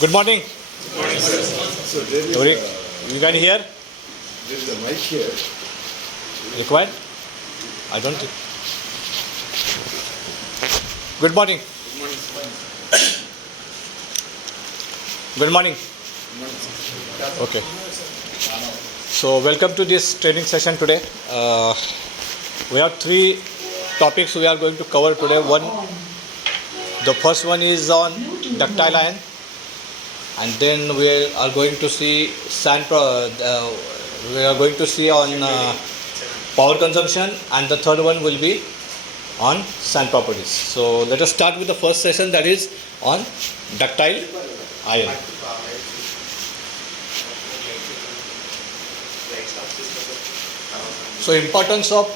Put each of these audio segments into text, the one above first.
Good morning. So there is Sorry, a, you can hear? there is a mic here. Required? I don't think. Good morning. Good morning. Okay. So welcome to this training session today. We have three topics we are going to cover today. The first one is on ductile iron, and then we are going to see we are going to see on power consumption, and the third one will be on sand properties. So let us start with the first session, that is on ductile iron. So importance of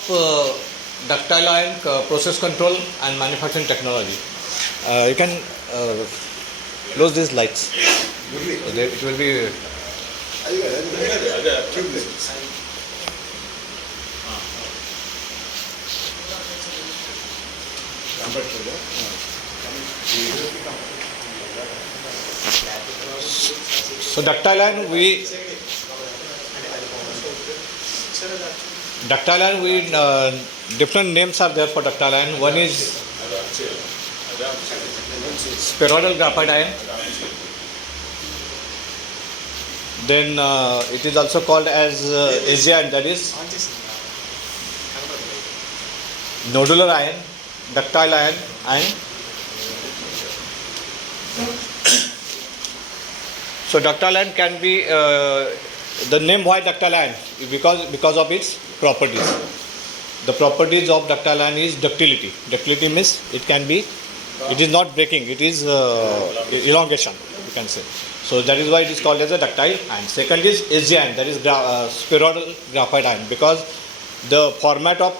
ductile iron process control and manufacturing technology. You can close these lights. It will be. So ductile iron, different names are there for ductile iron. One is spheroidal graphite iron. Then it is also called as SG iron, that is nodular iron, ductile iron, and so ductile iron can be the name why ductile iron, because of its properties. The properties of ductile iron is ductility. Ductility means it is not breaking, it is elongation, you can say. So that is why it is called as a ductile iron. Second is SG iron, that is spheroidal graphite iron, because the format of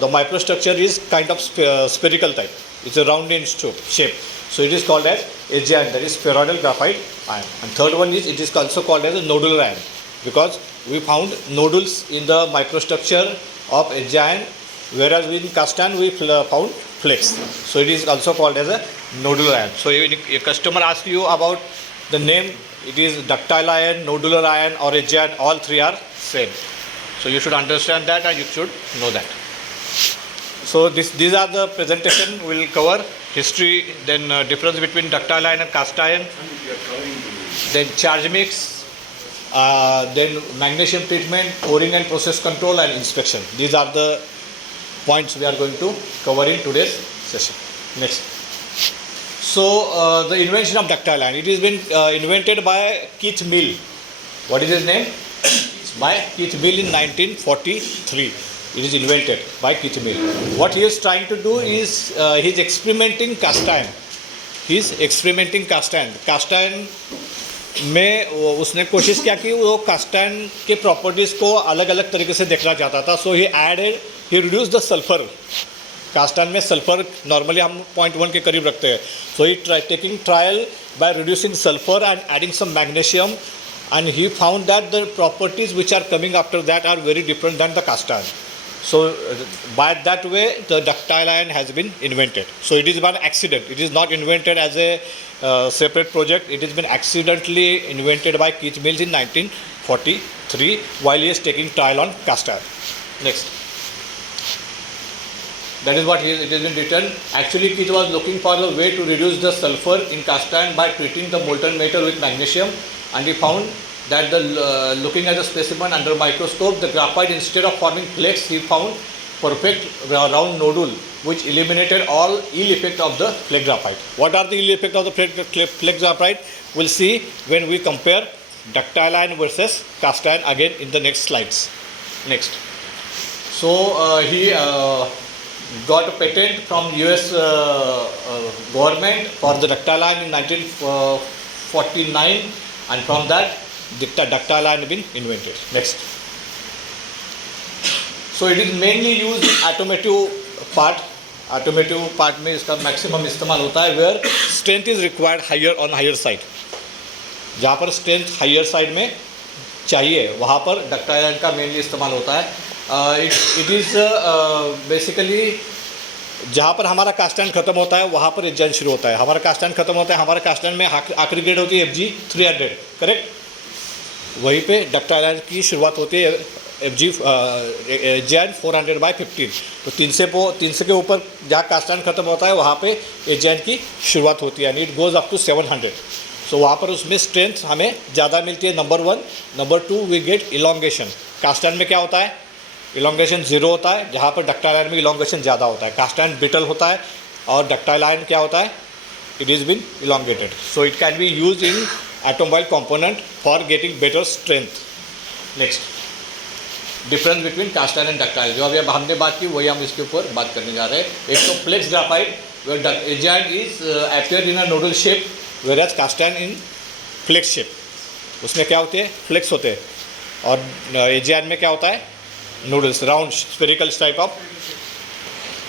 the microstructure is kind of spherical type. It's a round in shape. So it is called as SG iron, that is spheroidal graphite iron. And third one is, it is also called as a nodular iron, because we found nodules in the microstructure of SG iron, whereas in cast iron we found flakes. So it is also called as a nodular iron. So if a customer asks you about the name, it is ductile iron, nodular iron, or SG iron, all three are same. So you should understand that, and you should know that. So these are the presentation. We will cover history, then difference between ductile iron and cast iron, then charge mix, then magnesium treatment, coring and process control, and inspection. These are the points we are going to cover in today's session. Next. So the invention of ductile iron. It has been invented by Keith Mill. What is his name? By Keith Mill in 1943. It is invented by Keith Mill. What he is trying to do is he is experimenting cast iron. He is experimenting cast iron. Cast iron में उसने कोशिश किया कि वो cast iron के properties को अलग अलग तरीके से देखना चाहता था. So he reduce the sulphur. Cast iron में सल्फर नॉर्मली हम 0.1 के करीब रखते हैं. So he taking trial by reducing sulphur and adding some magnesium, and he found that the properties which are coming after that are very different than the cast iron. So by that way the ductile iron has been invented. So it is an accident. It is not invented as a separate project. It has been accidentally invented by Keith Mills in 1943 while he is taking trial on cast iron. Next. That is what it has been written. Actually, Keith was looking for a way to reduce the sulfur in cast iron by treating the molten metal with magnesium, and he found that looking at the specimen under microscope, the graphite, instead of forming flakes, he found perfect round nodule, which eliminated all ill effect of the flake graphite. What are the ill effect of the flake graphite? We'll see when we compare ductile iron versus cast iron again in the next slides. Next. So he got a patent from US government for the ductile iron in 1949, and from that the ductile iron has been invented. Next. So it is mainly used in automotive part. Automotive part में इसका maximum इस्तेमाल होता है where strength is required higher side. जहाँ पर strength higher side में चाहिए वहाँ पर ductile iron का mainly इस्तेमाल होता है. It is basically जहाँ पर हमारा कास्ट आयरन खत्म होता है वहाँ पर एज आयरन शुरू होता है। हमारा कास्ट आयरन खत्म होता है, हमारा कास्ट आयरन में आखिरी ग्रेड होती है FG 300, करेक्ट। वहीं पे डक्टाइल आयरन की शुरुआत होती है FG एज आयरन 400/15। तो 300 के ऊपर जहाँ कास्ट आयरन खत्म होता है वहाँ पे एज आयरन की शुरुआत होती है, and it goes up to 700। So वहाँ पर उसमें स्ट्रेंथ हमें ज़्यादा मिलती है, number 1। Number 2, we get elongation. Cast iron में क्या होता है, इलोंगेशन 0 होता है, जहाँ पर डक्टाइल आयरन में इलोंगेशन ज़्यादा होता है। कास्ट आयरन ब्रिटल होता है और डक्टाइल आयरन क्या होता है, it is been elongated. So it can be use in automobile component for getting better strength. Next, difference between cast iron and ductile, जो अभी अब हमने बात की वही हम इसके ऊपर बात करने जा रहे हैं। एक तो flakes graphite, whereas iron is appear in a nodal shape, whereas cast iron in flakes shape. उसमें क्या होते हैं, फ्लेक्स होते हैं, और एज आयरन में क्या होता है, noodles, round spherical type of.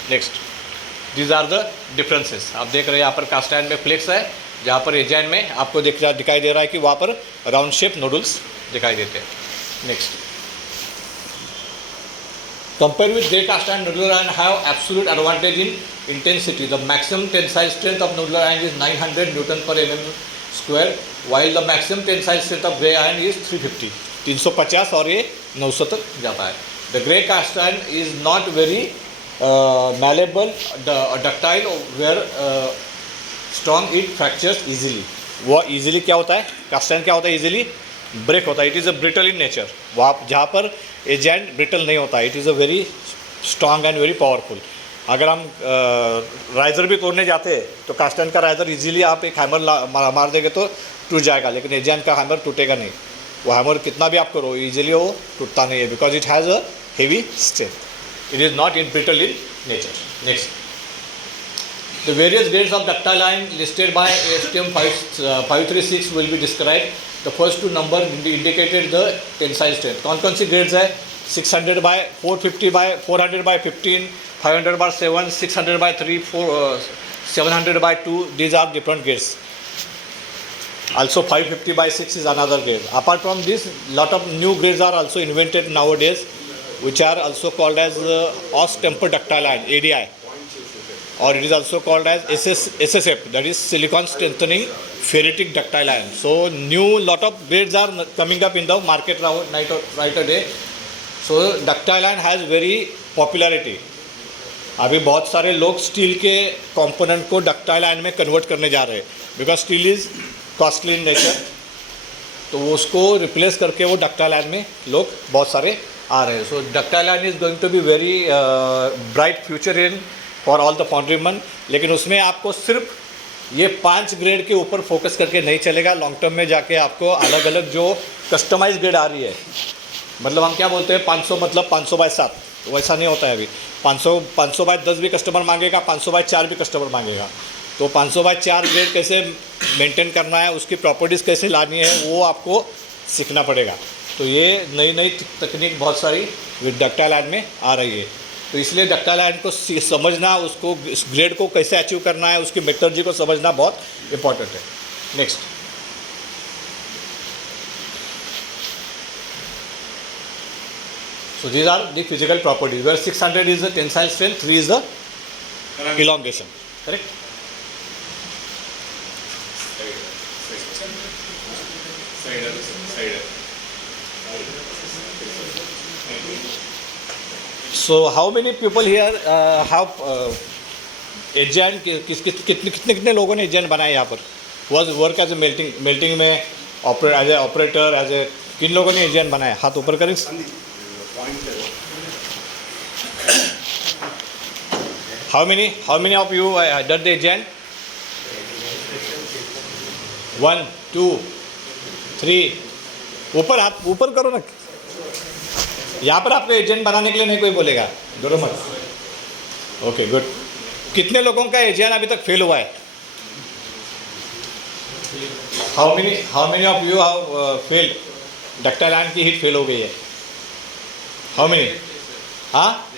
Next, these are the differences. आप देख रहे हैं यहाँ पर कास्ट आयरन में फ्लेक्स है, जहाँ पर एज आयरन में आपको दिखाई दे रहा है कि वहाँ पर राउंड शेप नूडल्स दिखाई देते हैं। Next, compare with grey cast iron, nodular iron have absolute advantage in intensity. The maximum tensile strength of nodular iron is 900 Newton per mm square, while the maximum tensile strength of gray iron is 350, 350, और ये 900 तक जाता है। The grey cast iron is not very malleable, ductile, where strong it fractures easily. वो easily क्या होता है, cast iron क्या होता है, easily ब्रेक होता है। It is a brittle in nature, वहाँ जहाँ पर एज आयरन ब्रिटल नहीं होता है, it is a very strong and very powerful. अगर हम राइज़र भी तोड़ने जाते हैं तो कास्ट आयरन का राइज़र इजीली आप एक हैमर मार देंगे तो टूट जाएगा, लेकिन एज आयरन का हैमर टूटेगा नहीं। वो हैमर कितना भी आप करो इजीली वो टूटता नहीं है, because it has a heavy strength, it is not in brittle in nature. Next, the various grades of ductile iron listed by ASTM 536 will be described. The first two number indicated the tensile strength. कौन सी grades है, 600/450/400/15, 500/7, 600/3, 700/2. These are different grades. Also 550/6 is another grade. Apart from this, lot of new grades are also invented nowadays, which are also called as Aus temper ductile iron, ADI, or it is also called as SSF, that is silicon strengthening ferritic ductile iron. So new lot of grades are coming up in the market right away. So ductile iron has very popularity. अभी बहुत सारे लोग steel के component को ductile iron में convert करने जा रहे हैं, because steel is costly in nature. तो उसको रिप्लेस करके वो डक्टाइल आयरन में लोग बहुत सारे आ रहे हैं। So ductile iron is going to be very bright future in for all the foundryman. लेकिन उसमें आपको सिर्फ ये 5 ग्रेड के ऊपर फोकस करके नहीं चलेगा, लॉन्ग टर्म में जाके आपको अलग अलग जो कस्टमाइज ग्रेड आ रही है, मतलब हम क्या बोलते हैं 500 मतलब 500/7, वैसा नहीं होता है अभी। 500/10 भी कस्टमर मांगेगा, 500/4 भी कस्टमर मांगेगा। तो 500/4 ग्रेड कैसे मेंटेन करना है, उसकी प्रॉपर्टीज़ कैसे लानी है, वो आपको सीखना पड़ेगा। तो ये नई नई तकनीक बहुत सारी डक्टाइल आयरन में आ रही है। तो इसलिए डक्टाइल आयरन को समझना, उसको इस ग्रेड को कैसे अचीव करना है, उसकी मेथडोलॉजी को समझना बहुत इंपॉर्टेंट है। Next, so these are the physical properties, where 600 is the tensile strength, 3 is the elongation, correct? So how many people here have SG iron? कितने लोगों ने एज आयरन बनाया यहाँ पर? Was work as a melting में as a operator, as a, किन लोगों ने एज आयरन बनाया? हाथ ऊपर करें। How many of you done the AGN? 1, 2, 3, ऊपर हाथ ऊपर करो ना। यहाँ पर आपको एजेंट बनाने के लिए नहीं कोई बोलेगा, डरो मत। Okay good. कितने लोगों का एजेंट अभी तक फेल हुआ है? How many of you have failed? Ductile iron की हीट फेल हो गई है। How many? हाँ,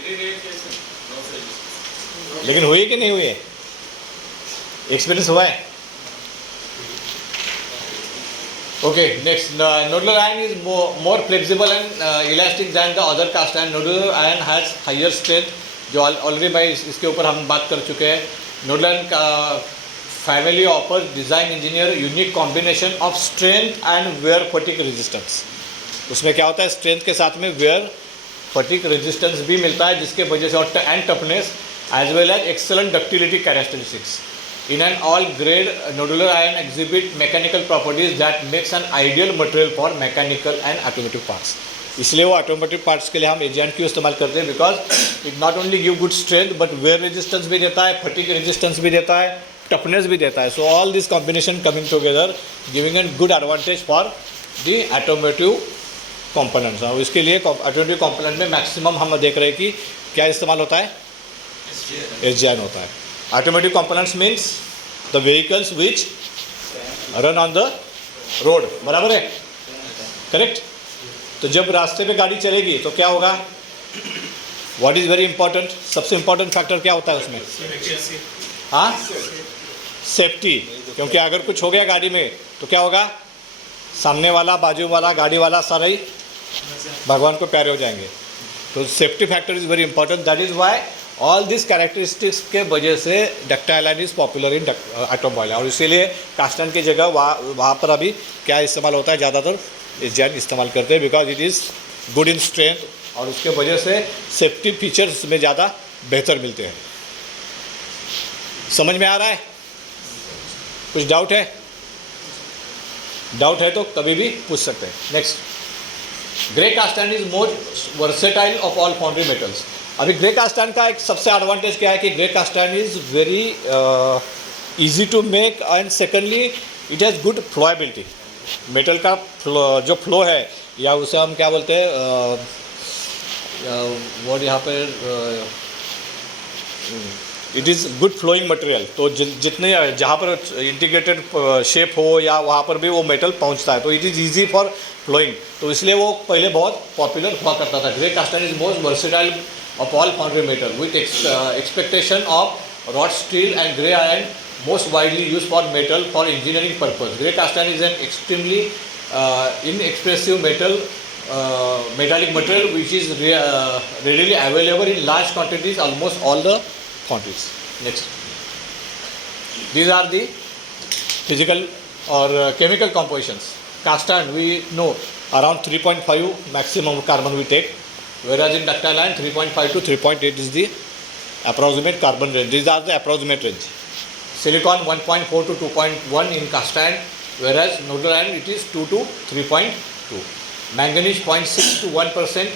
लेकिन हुई कि नहीं हुई है? एक्सपीरियंस हुआ है? Okay, next, nodular iron is more flexible and elastic than the other cast iron. Nodular iron has higher strength जो ऑलरेडी मैं इसके ऊपर हम बात कर चुके हैं। नोडलैंड का family offer design engineer unique combination of strength and wear fatigue resistance. उसमें क्या होता है, स्ट्रेंथ के साथ में वेयर फटीग रेजिस्टेंस भी मिलता है, जिसके वजह से और and toughness as well as excellent ductility characteristics. In an all grade nodular iron exhibit mechanical properties that makes an ideal material for mechanical and automotive parts। इसलिए वो ऑटोमोटिव पार्ट्स के लिए हम एजेंट क्यों इस्तेमाल करते हैं, because it not only give good strength but wear resistance भी देता है, फटीग रेजिस्टेंस भी देता है, टफनेस भी देता है। So all this combination coming together giving an good advantage for the automotive components. और इसके लिए ऑटोमोटिव कंपोनेंट में मैक्सिमम हम देख रहे हैं कि क्या इस्तेमाल होता है, SGN होता है। Automotive components means the vehicles which run on the road, बराबर है, करेक्ट। तो जब रास्ते पे गाड़ी चलेगी तो क्या होगा, व्हाट इज़ वेरी इंपॉर्टेंट, सबसे इंपॉर्टेंट फैक्टर क्या होता है उसमें, हाँ, सेफ्टी। क्योंकि अगर कुछ हो गया गाड़ी में तो क्या होगा, सामने वाला, बाजू वाला, गाड़ी वाला सारा ही भगवान को प्यारे हो जाएंगे। तो safety factor is very important. That is why all this characteristics के वजह से ductile iron is popular in automobile. और इसीलिए कास्ट आयरन की जगह वहाँ पर अभी क्या इस्तेमाल होता है, ज़्यादातर SGN इस्तेमाल करते हैं, because it is good in strength और उसके वजह से सेफ्टी फीचर्स में ज़्यादा बेहतर मिलते हैं। समझ में आ रहा है, कुछ डाउट है? डाउट है तो कभी भी पूछ सकते हैं। Next, grey cast iron is more versatile of all foundry metals. अभी ग्रे कास्ट आयरन का एक सबसे एडवांटेज क्या है कि grey cast iron is very easy to make and secondly it has good flowability. Metal का जो फ्लो है, या उसे हम क्या बोलते हैं, वर्ड यहाँ पर, it is good flowing material. तो जितने जहाँ पर इंटीग्रेटेड शेप हो या वहाँ पर भी वो मेटल पहुँचता है, तो it is easy for flowing. तो इसलिए वो पहले बहुत पॉपुलर हुआ करता था। Grey cast iron is most versatile of all foundry metal with expectation of wrought steel and grey iron most widely used for metal for engineering purpose. Grey cast iron is an extremely inexpensive metallic material which is readily available in large quantities almost all the foundries. Next, these are the physical or chemical compositions. Cast iron we know around 3.5 maximum carbon we take, whereas in ductile iron 3.5 to 3.8 is the approximate carbon range. These are the approximate range. Silicon 1.4 to 2.1 in cast iron, whereas nodal iron it is 2 to 3.2. Manganese 0.6 to 1%,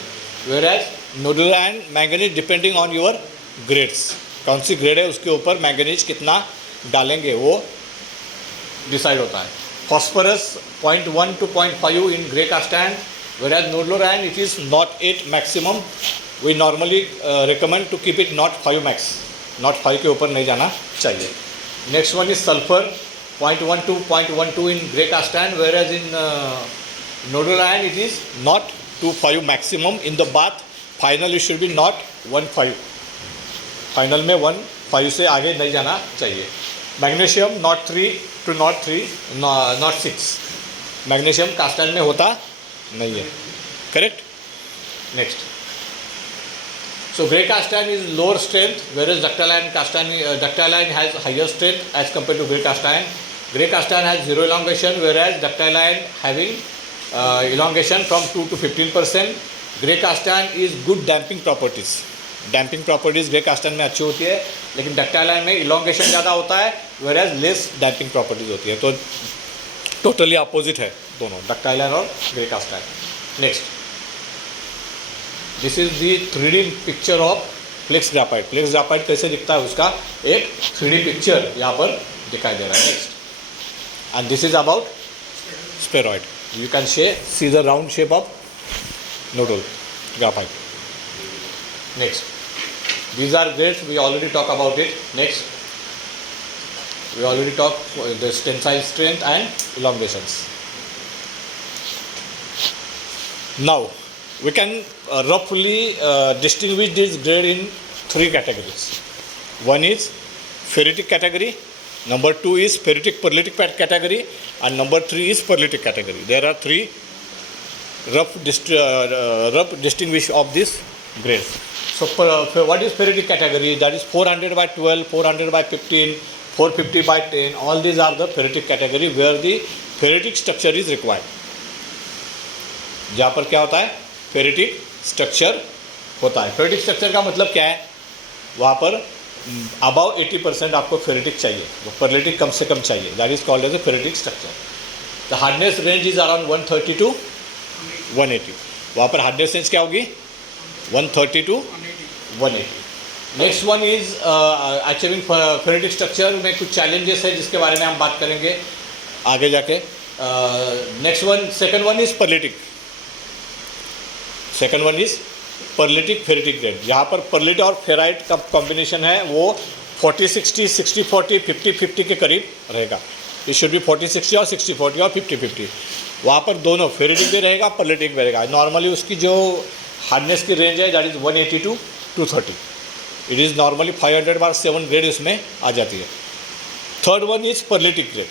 whereas nodal iron manganese depending on your grades, कौन C grade है उसके ऊपर manganese कितना डालेंगे वो decide होता है। Phosphorus 0.1 to 0.5 in grey cast iron, whereas nodal iron it is not 8 maximum. We normally recommend to keep it not 5 max, not 5 के ऊपर नहीं जाना चाहिए। Next one is sulfur 0.1 to 0.12 in grey cast iron, whereas in nodal iron it is not 2.5 maximum in the bath. Final it should be not 1.5, final में 1.5 से आगे नहीं जाना चाहिए। Magnesium not 3 to not 6, magnesium cast iron में होता नहीं है, correct. Next, so grey cast iron is lower strength, whereas ductile iron has higher strength as compared to grey cast iron. Grey cast iron has zero elongation, whereas ductile iron having elongation from 2 to 15%. Grey cast iron is good damping properties. Damping properties grey cast iron में अच्छी होती है, लेकिन ductile iron में elongation ज़्यादा होता है, वेराज less damping properties होती है। तो टोटली अपोजिट है दोनों, डक्टाइल आयरन और grey cast iron. Next, this is the 3D picture of flakes graphite. Flakes graphite कैसे दिखता है उसका एक 3D पिक्चर यहाँ पर दिखाई दे रहा है। Next, and this is about spheroid. You can see the round shape of nodal graphite. Next, these are grades, we already talk about it. Next, we already talk the tensile strength and elongations. Now we can roughly distinguish this grade in 3 categories. One is ferritic category, number 2 is ferritic perlitic category, and number 3 is perlitic category. There are 3 rough distinguish of this grades. So So what is ferritic category? That is 400 by 12, 400 by 15, 450 by 10. All these are the ferritic category where the ferritic structure is required. जहाँ पर क्या होता है, ferritic structure होता है. Ferritic structure का मतलब क्या है, वहाँ पर अबाउ 80% आपको फेरेटिक चाहिए, वो परलिटिक कम से कम चाहिए. That is called as a ferritic structure. The hardness range is around 130 to 180. वहाँ पर हार्डनेस रेंज क्या होगी, 130 to 180. Next one is achieving ferritic structure में कुछ चैलेंजेस है जिसके बारे में हम बात करेंगे आगे जाके. Next one, second one is pearlitic. Second one is pearlitic ferritic grade. यहाँ पर परलिट और फेराइट का कॉम्बिनेशन है वो 40-60, 60-40, 50-50 के करीब रहेगा. इट शुड बी 40-60 और 60-40 और 50-50. वहाँ पर दोनों फेरेटिक भी रहेगा, परलिटिक भी रहेगा. नॉर्मली उसकी जो हार्डनेस की रेंज है that is 180 to 230. It is normally 500/7 grade इसमें आ जाती है. Third one is pearlitic grade.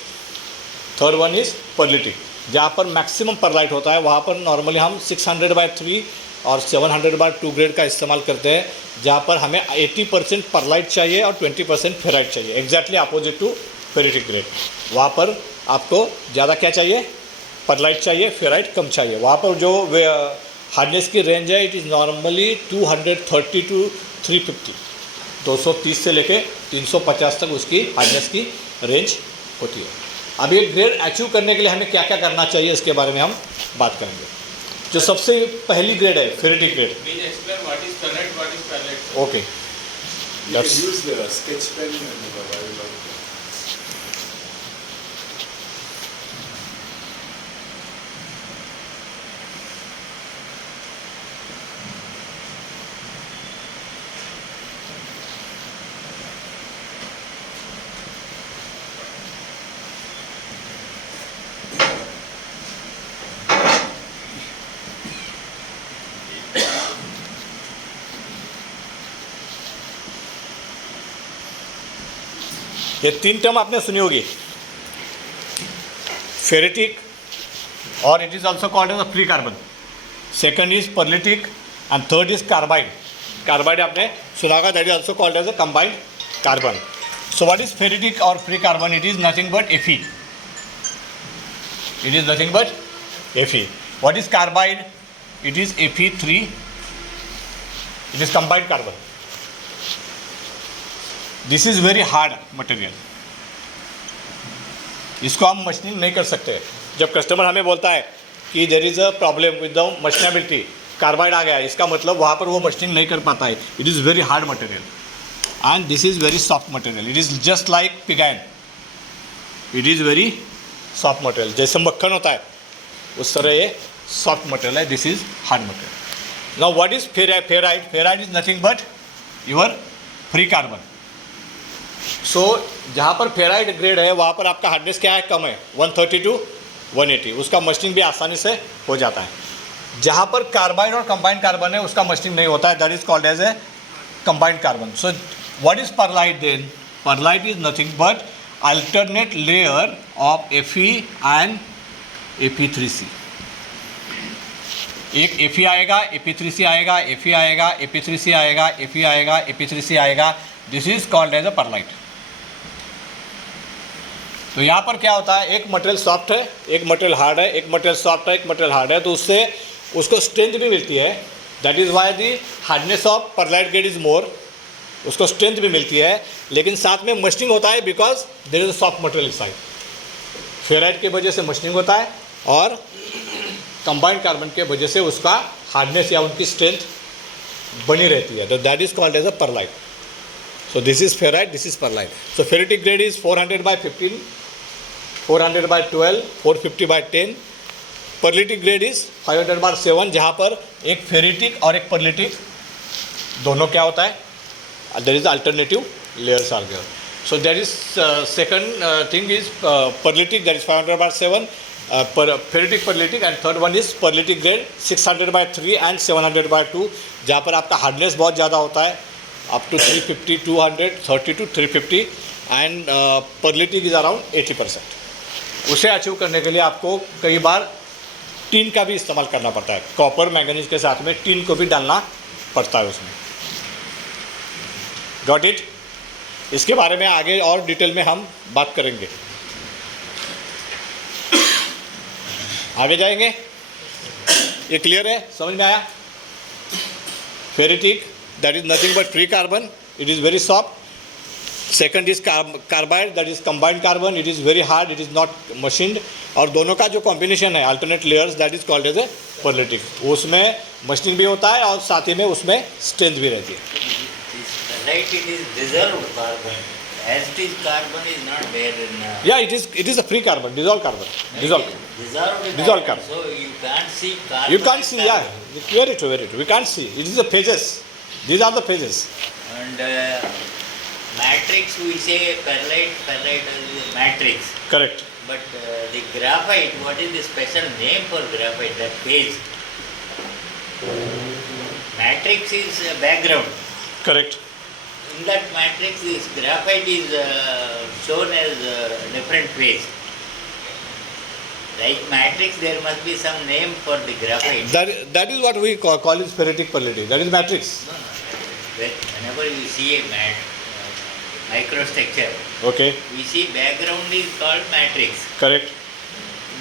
Third one is pearlitic, जहाँ पर मैक्सिमम परलाइट होता है. वहाँ पर नॉर्मली हम 600/3 और 700/2 ग्रेड का इस्तेमाल करते हैं, जहाँ पर हमें 80% परलाइट चाहिए और 20% फेराइट चाहिए. Exactly opposite to ferritic grade. वहाँ पर आपको ज़्यादा क्या चाहिए, परलाइट चाहिए, फेराइट कम चाहिए. वहाँ पर जो हार्डनेस की रेंज है इट इज़ नॉर्मली 230 to 350. 230 से लेके 350 तक उसकी हार्डनेस की रेंज होती है. अब ये ग्रेड अचीव करने के लिए हमें क्या क्या करना चाहिए इसके बारे में हम बात करेंगे. जो सबसे पहली ग्रेड है ferritic grade. Okay, You can use the sketch pen and the Bible. ये 3 टर्म आपने सुनी होगी, फेरेटिक और it is also called as a free carbon. Second is pearlitic and third is carbide. Carbide आपने सुना होगा, that is also called as a combined carbon. So what is ferritic और free carbon? It is nothing but Fe. It is nothing but Fe. What is carbide? It is Fe3. It is combined carbon. This is very hard material. इसको हम machining नहीं कर सकते. जब customer हमें बोलता है कि there is a problem with the machinability, carbide आ गया, इसका मतलब वहाँ पर वो मशीनिंग नहीं कर पाता है. It is very hard material and this is very soft material. It is just like pig iron. It is very soft material. जैसे मक्खन होता है उस तरह ये सॉफ्ट मटेरियल है. This is hard material. Now what is ferrite? Ferrite is nothing but your free carbon. So जहाँ पर फेराइड ग्रेड है वहाँ पर आपका हार्डनेस क्या है, कम है, 130 to 180. उसका मशीनिंग भी आसानी से हो जाता है. जहाँ पर कार्बाइड और कंबाइंड कार्बन है उसका मशीनिंग नहीं होता है. That is called as a combined carbon. So what is pearlite then? Pearlite is nothing but alternate layer of Fe and Fe3C. एक Fe आएगा, Fe3C आएगा, Fe आएगा, Fe3C आएगा, Fe आएगा, Fe3C आएगा. This is called as a pearlite. तो यहाँ पर क्या होता है, एक मटेरियल सॉफ्ट है, एक मटेरियल हार्ड है, एक मटेरियल सॉफ्ट है, एक मटेरियल हार्ड है, तो उससे उसको स्ट्रेंथ भी मिलती है. That is why the hardness of pearlite grade is more. उसको स्ट्रेंथ भी मिलती है, लेकिन साथ में मशीनिंग होता है because there is a soft material inside. Ferrite की वजह से मशीनिंग होता है और कंबाइंड कार्बन के वजह से उसका हार्डनेस या उनकी स्ट्रेंथ बनी रहती है. तो that is called as a pearlite. So this is ferrite, this is perlite. So ferritic grade is 400/15, 400/12, 450/10. Perlitic grade is 500/7, जहाँ पर एक फेरेटिक और एक परलिटिक दोनों क्या होता है, there is alternative layers are there. So there is second thing is perlitic, that is 500/7, ferritic perlitic, and third one is perlitic grade 600/3 and 700/2, जहाँ पर आपका हार्डनेस बहुत ज़्यादा होता है, up to 350, 230 to 350, and perlitic is around 80%. उसे achieve करने के लिए आपको कई बार टीन का भी इस्तेमाल करना पड़ता है. कॉपर मैंगनीज के साथ में टीन को भी डालना पड़ता है उसमें. Got it? इसके बारे में आगे और डिटेल में हम बात करेंगे। आगे जाएंगे। ये क्लियर है? समझ में आया? Ferritic, that is nothing but free carbon, it is very soft. Second is carbide, that is combined carbon, it is very hard, it is not machined. और दोनों का जो कॉम्बिनेशन है alternate layers, that is called as a pearlitic. उसमें machining भी होता है और साथ ही में उसमें स्ट्रेंथ भी रहती है। Right, it is dissolved carbon. As it is, carbon is not there in. Yeah, it is a free carbon, dissolved carbon, dissolved. Dissolved carbon. So you can't see carbon. You can't as see, yeah, carbon. very true, very true. We can't see. It is the phases. These are the phases. And matrix, we say perlite is a matrix. Correct. But the graphite, what is the special name for graphite? That phase. Matrix is background. Correct. In that matrix, this graphite is shown as different phase. Like matrix, there must be some name for the graphite. That is what we call is ferritic perlitic. That is matrix. No, no. Whenever you see a microstructure, Okay. we see background is called matrix. Correct.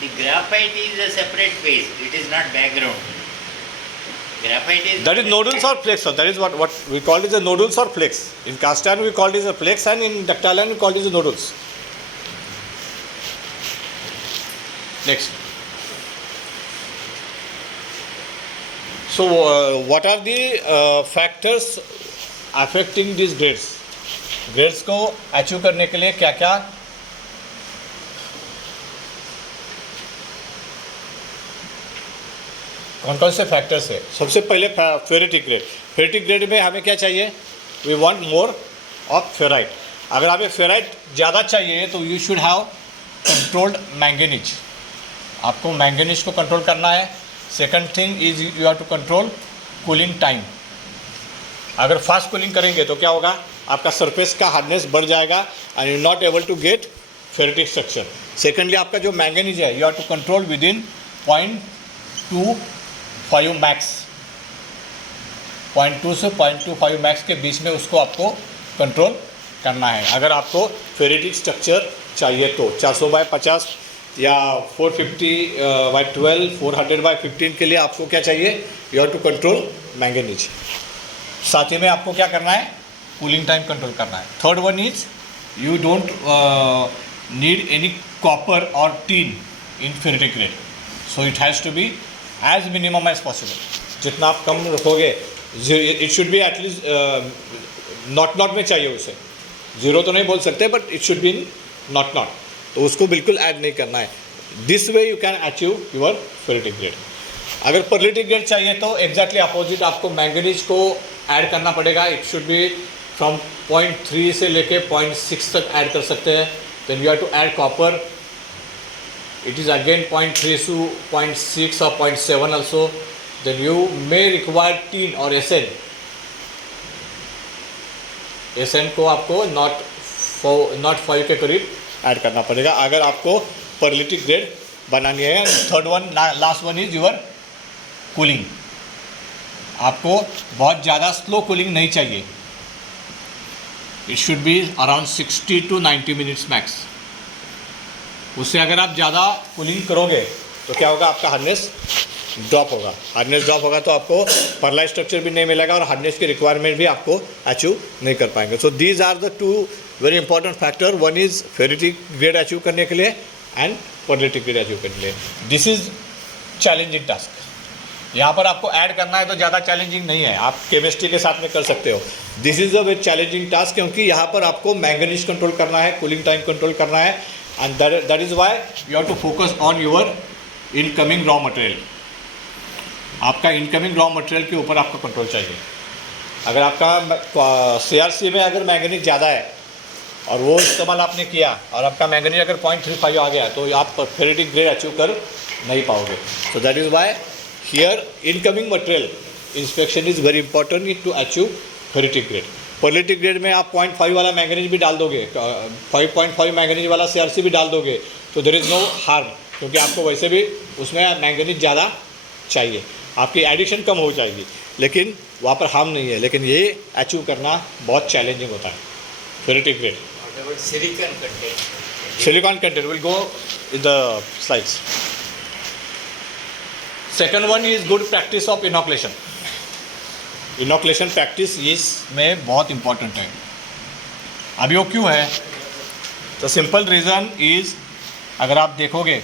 The graphite is a separate phase. It is not background. Graphite is. That is nodules or flakes. So that is what we call is a nodules or flakes. In cast iron we call it as a flakes, and in ductile iron we call it as a nodules. Next. So what are the factors affecting these grades? Grades को achieve करने के लिए क्या क्या कौन कौन से factors है? सबसे पहले फेरिटिक ग्रेड। फेरिटिक ग्रेड में हमें क्या चाहिए? We want more of ferrite. अगर हमें फेराइट ज़्यादा चाहिए तो you should have controlled manganese. आपको मैंगनीज को कंट्रोल करना है। Second thing is you have to control cooling time. अगर फास्ट कूलिंग करेंगे तो क्या होगा? आपका सरफेस का हार्डनेस बढ़ जाएगा and you not able to get ferritic structure. Secondly आपका जो मैंगनीज है you have to control within 0.25 max. 0.2 से 0.25 मैक्स के बीच में उसको आपको कंट्रोल करना है अगर आपको फेरिटिक स्ट्रक्चर चाहिए तो। 400/50 या 450/12, 400/15 के लिए आपको क्या चाहिए? You have to control manganese. साथ ही में आपको क्या करना है? कूलिंग टाइम कंट्रोल करना है। Third one is you don't need any copper और tin in ferritic grade, so it has to be as minimum as possible. जितना आप कम रखोगे, it should be at least not में चाहिए उसे। जीरो तो नहीं बोल सकते but it should be in not, तो उसको बिल्कुल ऐड नहीं करना है। This way you can achieve your ferritic grade. अगर परलिटिक ग्रेड चाहिए तो एग्जैक्टली अपोजिट आपको मैंगनीज को ऐड करना पड़ेगा। इट शुड बी फ्रॉम 0.3 से लेके 0.6 तक ऐड कर सकते हैं। Then you have to add copper, it is again 0.3 to 0.6 or 0.7 also. Then you may require tin or SN. SN को आपको not 5 के करीब ऐड करना पड़ेगा अगर आपको परलिटिक ग्रेड बनानी है। Third one, last one is your cooling. आपको बहुत ज़्यादा स्लो कूलिंग नहीं चाहिए। It should be around 60 to 90 minutes max. उससे अगर आप ज़्यादा कूलिंग करोगे तो क्या होगा? आपका हार्डनेस ड्रॉप होगा। हार्डनेस ड्रॉप होगा तो आपको परलाइट स्ट्रक्चर भी नहीं मिलेगा और हार्डनेस की रिक्वायरमेंट भी आपको अचीव नहीं कर पाएंगे। So these are the two very important factor. One is ferritic grade achieve करने के लिए एंड परलिटिक ग्रेड अचीव करने के लिए। This is challenging task. यहाँ पर आपको ऐड करना है तो ज़्यादा चैलेंजिंग नहीं है, आप केमिस्ट्री के साथ में कर सकते हो। This is a very challenging task क्योंकि यहाँ पर आपको मैंगनीज कंट्रोल करना है, कूलिंग टाइम कंट्रोल करना है, and that is why you have to focus on your incoming raw material. आपका इनकमिंग रॉ मटेरियल के ऊपर आपका कंट्रोल चाहिए। अगर आपका CRC में अगर मैंगनीज ज़्यादा है और वो इस्तेमाल आपने किया और आपका मैंगनीज अगर 0.35 आ गया तो आप फेरिटिक ग्रेड अचीव कर नहीं पाओगे। So that is why here incoming material inspection is very important to achieve ferritic grade. Pearlitic grade में आप 0.5 वाला मैंगनीज भी डाल दोगे, 5.5 मैंगनीज वाला CRC भी डाल दोगे तो देयर इज़ नो हार्म, क्योंकि आपको वैसे भी उसमें मैंगनीज ज़्यादा चाहिए, आपकी एडिशन कम हो जाएगी। लेकिन वहाँ पर हार्म नहीं है, लेकिन ये अचीव करना बहुत चैलेंजिंग होता है ferritic grade. What about silicon content? Silicon content will go in the slides. Second one is good practice of inoculation. Inoculation practice इसमें बहुत important है. अभी वो क्यों है? The simple reason is, अगर आप देखोगे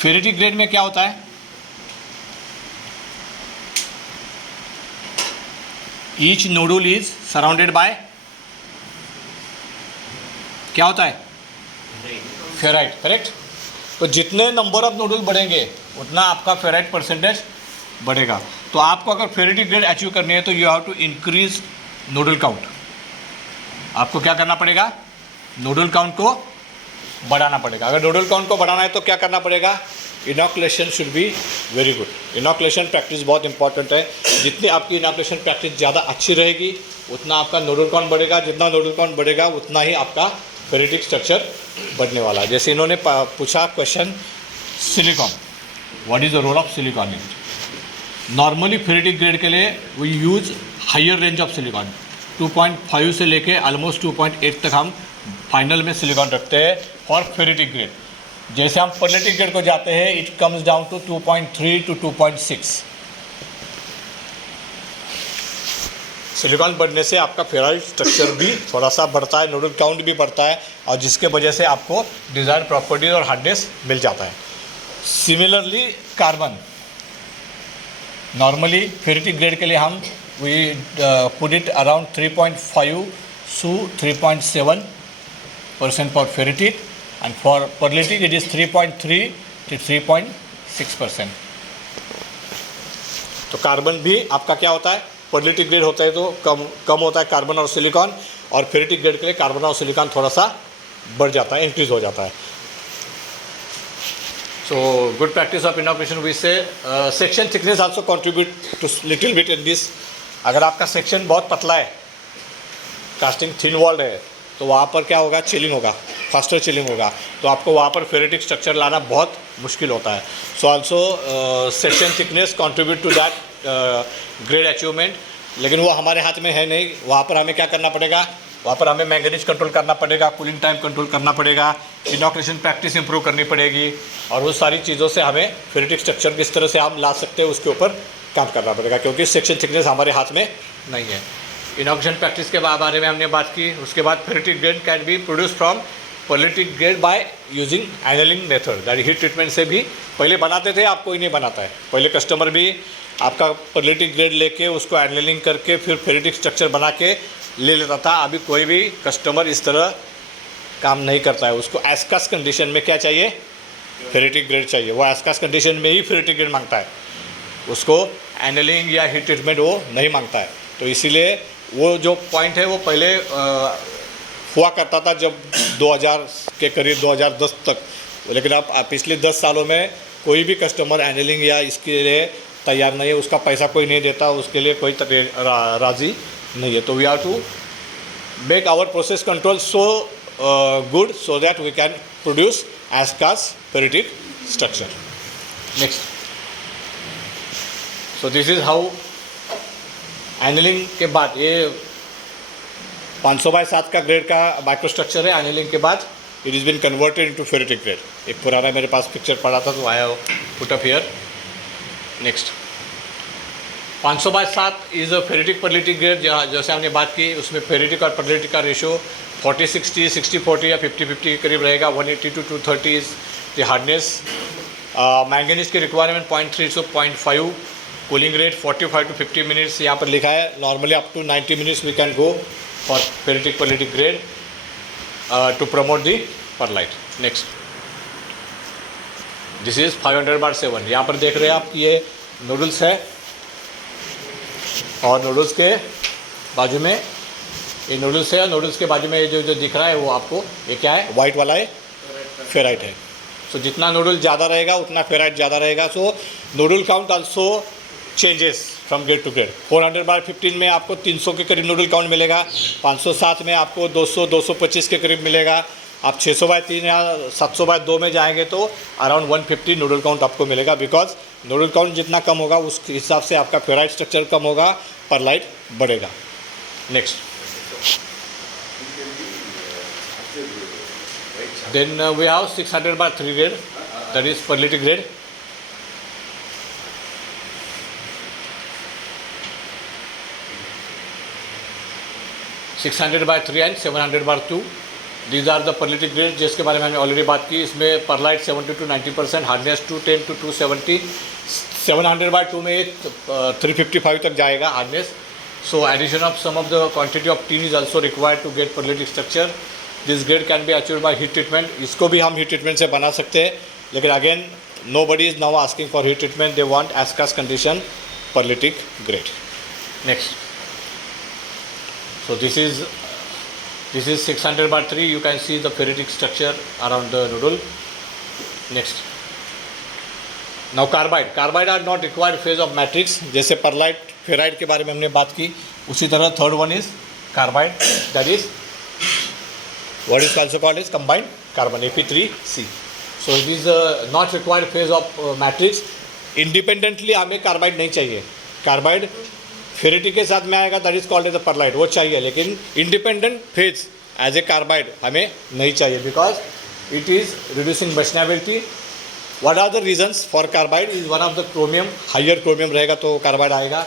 फेरेटिक ग्रेड में क्या होता है, each nodule is surrounded by क्या होता है, फेराइट. करेक्ट. तो जितने नंबर ऑफ नोडुल बढ़ेंगे उतना आपका फेराइट परसेंटेज बढ़ेगा. तो आपको अगर फेरेटिक ग्रेड अचीव करनी है तो you have to increase nodule count. आपको क्या करना पड़ेगा, नोडुल काउंट को बढ़ाना पड़ेगा. अगर नोडुल काउंट को बढ़ाना है तो क्या करना पड़ेगा, inoculation should be very good. Inoculation practice बहुत इंपॉर्टेंट है. जितनी आपकी इनॉकुलेशन प्रैक्टिस ज़्यादा अच्छी रहेगी उतना आपका नोडुल काउंट बढ़ेगा. जितना नोडुल काउंट बढ़ेगा उतना ही आपका फेरेटिक स्ट्रक्चर बढ़ने वाला है. जैसे इन्होंने पूछा question, silicon, what is the role of silicon in it. Normally ferritic grade के लिए we use higher range of silicon. 2.5 से लेके ऑलमोस्ट 2.8 तक हम फाइनल में सिलिकॉन रखते हैं फॉर फेरेटिक ग्रेड. जैसे हम पर्लेटिक ग्रेड को जाते हैं it comes down to 2.3 to 2.6. Silicon बढ़ने से आपका फेराइट स्ट्रक्चर भी थोड़ा सा बढ़ता है, नोडल काउंट भी बढ़ता है, और जिसके वजह से आपको डिज़ायर्ड प्रॉपर्टीज और हार्डनेस मिल जाता है. Similarly carbon, normally ferritic grade के लिए हम we put it around 3.5 to 3.7% for ferritic, and for perlitic it is 3.3 to 3.6%. तो कार्बन भी आपका क्या होता है, पर्लिटिक ग्रेड होता है तो कम होता है कार्बन और सिलिकॉन, और फेरेटिक ग्रेड के लिए कार्बन और सिलिकॉन थोड़ा सा बढ़ जाता है, इंक्रीज हो जाता है. So good practice of inoculation we say. Section thickness also contribute to little bit in this. अगर आपका सेक्शन बहुत पतला है, कास्टिंग थिन वॉल्ड है, तो वहाँ पर क्या होगा, चिलिंग होगा, फास्टर चिलिंग होगा, तो आपको वहाँ पर फेरेटिक स्ट्रक्चर लाना बहुत मुश्किल होता है. So also section thickness contribute to that grade achievement. लेकिन वो हमारे हाथ में है नहीं. वहाँ पर हमें क्या करना पड़ेगा, वहाँ पर हमें मैंगनीज कंट्रोल करना पड़ेगा, कूलिंग टाइम कंट्रोल करना पड़ेगा, इनॉकुलेशन प्रैक्टिस इंप्रूव करनी पड़ेगी, और वो सारी चीज़ों से हमें फेरेटिक स्ट्रक्चर किस तरह से हम ला सकते हैं उसके ऊपर काम करना पड़ेगा, क्योंकि सेक्शन थिकनेस हमारे हाथ में नहीं है. इनॉकुलेशन प्रैक्टिस के बारे में हमने बात की. उसके बाद ferritic grade can be produce from pearlitic grade by using annealing method. That heat treatment से भी पहले बनाते थे, आप कोई नहीं बनाता है. पहले कस्टमर भी आपका पर्लिटिक ग्रेड लेके उसको एनलिंग करके फिर फेरेटिक स्ट्रक्चर बना के ले लेता था. अभी कोई भी कस्टमर इस तरह काम नहीं करता है. उसको एस्कास कंडीशन में क्या चाहिए, फेरेटिक ग्रेड चाहिए. वो एस्कास कंडीशन में ही फेरेटिक ग्रेड मांगता है, उसको एनलिंग या हीट ट्रीटमेंट वो नहीं मांगता है. तो इसीलिए वो जो पॉइंट है वो पहले हुआ करता था जब 2000 के करीब 2010 तक. लेकिन अब पिछले 10 सालों में कोई भी कस्टमर एनलिंग या इसके लिए तैयार नहीं है. उसका पैसा कोई नहीं देता, उसके लिए कोई राज़ी नहीं है. तो we have to make our process control so good so that we can produce as cast ferritic structure. Next. So this is how annealing के बाद ये 500/7 का ग्रेड का माइक्रोस्ट्रक्चर है. एनलिंग के बाद it is been converted into ferritic grade. एक पुराना मेरे पास पिक्चर पड़ा था तो I have put up here. Next. 500/7 is a ferritic pearlitic grade. जैसे हमने बात की उसमें फेरेटिक और पर्लिटिक का रेशो 40-60, 60-40 या 50-50 के करीब रहेगा. 180 to 230 is the hardness. Manganese की requirement 0.3 to 0.5. Cooling rate 45 to 50 minutes यहाँ पर लिखा है. Normally up to 90 minutes we can go for ferritic pearlitic grade to promote the pearlite. Next. This is 500/7. यहाँ पर देख रहे हैं आप ये नूडल्स है, और नूडल्स के बाजू में ये नूडल्स है, और नूडल्स के बाजू में जो दिख रहा है वो आपको ये क्या है, वाइट वाला है, फेराइट है. सो जितना नूडल ज़्यादा रहेगा उतना फेराइट ज़्यादा रहेगा. So nodule count also changes from grade to grade. 400/15 में आपको 300 के करीब नूडल काउंट मिलेगा. 507 में आपको 200-225 के करीब मिलेगा. आप 600/3 या 700/2 में जाएंगे तो अराउंड 150 नोडल काउंट आपको मिलेगा, बिकॉज नोडल काउंट जितना कम होगा उस हिसाब से आपका फेराइड स्ट्रक्चर कम होगा, परलाइट बढ़ेगा। Next, then we have 600/3 grade, that is pearlitic grade. (600/3 and 700/2 these are the pearlitic grade, जिसके बारे में हमने ऑलरेडी बात की। इसमें परलाइट 70 to 90%, हार्डनेस 210 to 270। 700/2 में 355 तक जाएगा hardness. So addition of some of the quantity of tin is also required to get pearlitic structure. This grade can be achieved by heat treatment. इसको भी हम हीट ट्रीटमेंट से बना सकते हैं, लेकिन again nobody is now asking for heat treatment, they want as cast condition pearlitic grade. Next, so this is 600/3, you can see the ferritic structure around the noodle. Next, now carbide are not required phase of matrix, जैसे pearlite ferrite के बारे में हमने बात की, उसी तरह third one is carbide, that is what is also called as combined carbon, Fe3C. so it is not required phase of matrix. Independently हमें कार्बाइड नहीं चाहिए, कार्बाइड फेरिटिक के साथ में आएगा, that is called as the pearlite, वो चाहिए, लेकिन independent phase as a carbide हमें नहीं चाहिए, because it is reducing machinability. What are the reasons for carbide? Is one of the chromium, higher chromium रहेगा तो कार्बाइड आएगा।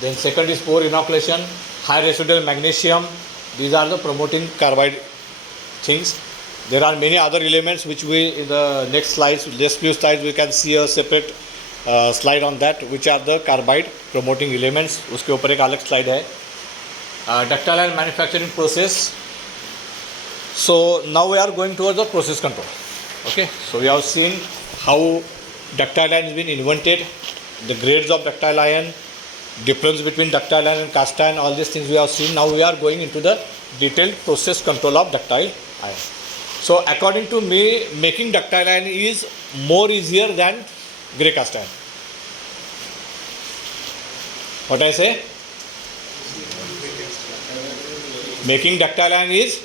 Then second is poor inoculation, high residual magnesium, these are the promoting carbide things. There are many other elements which we in the next slides, next few slides we can see a separate slide on that, which are the carbide promoting elements. उसके ऊपर एक अलग slide है। Ductile iron manufacturing process. So now we are going towards the process control. Okay, so we have seen how ductile iron has been invented, the grades of ductile iron, difference between ductile iron and cast iron, all these things we have seen. Now we are going into the detailed process control of ductile iron. So according to me, making ductile iron is more easier than grey cast iron. What I say? Making ductile iron is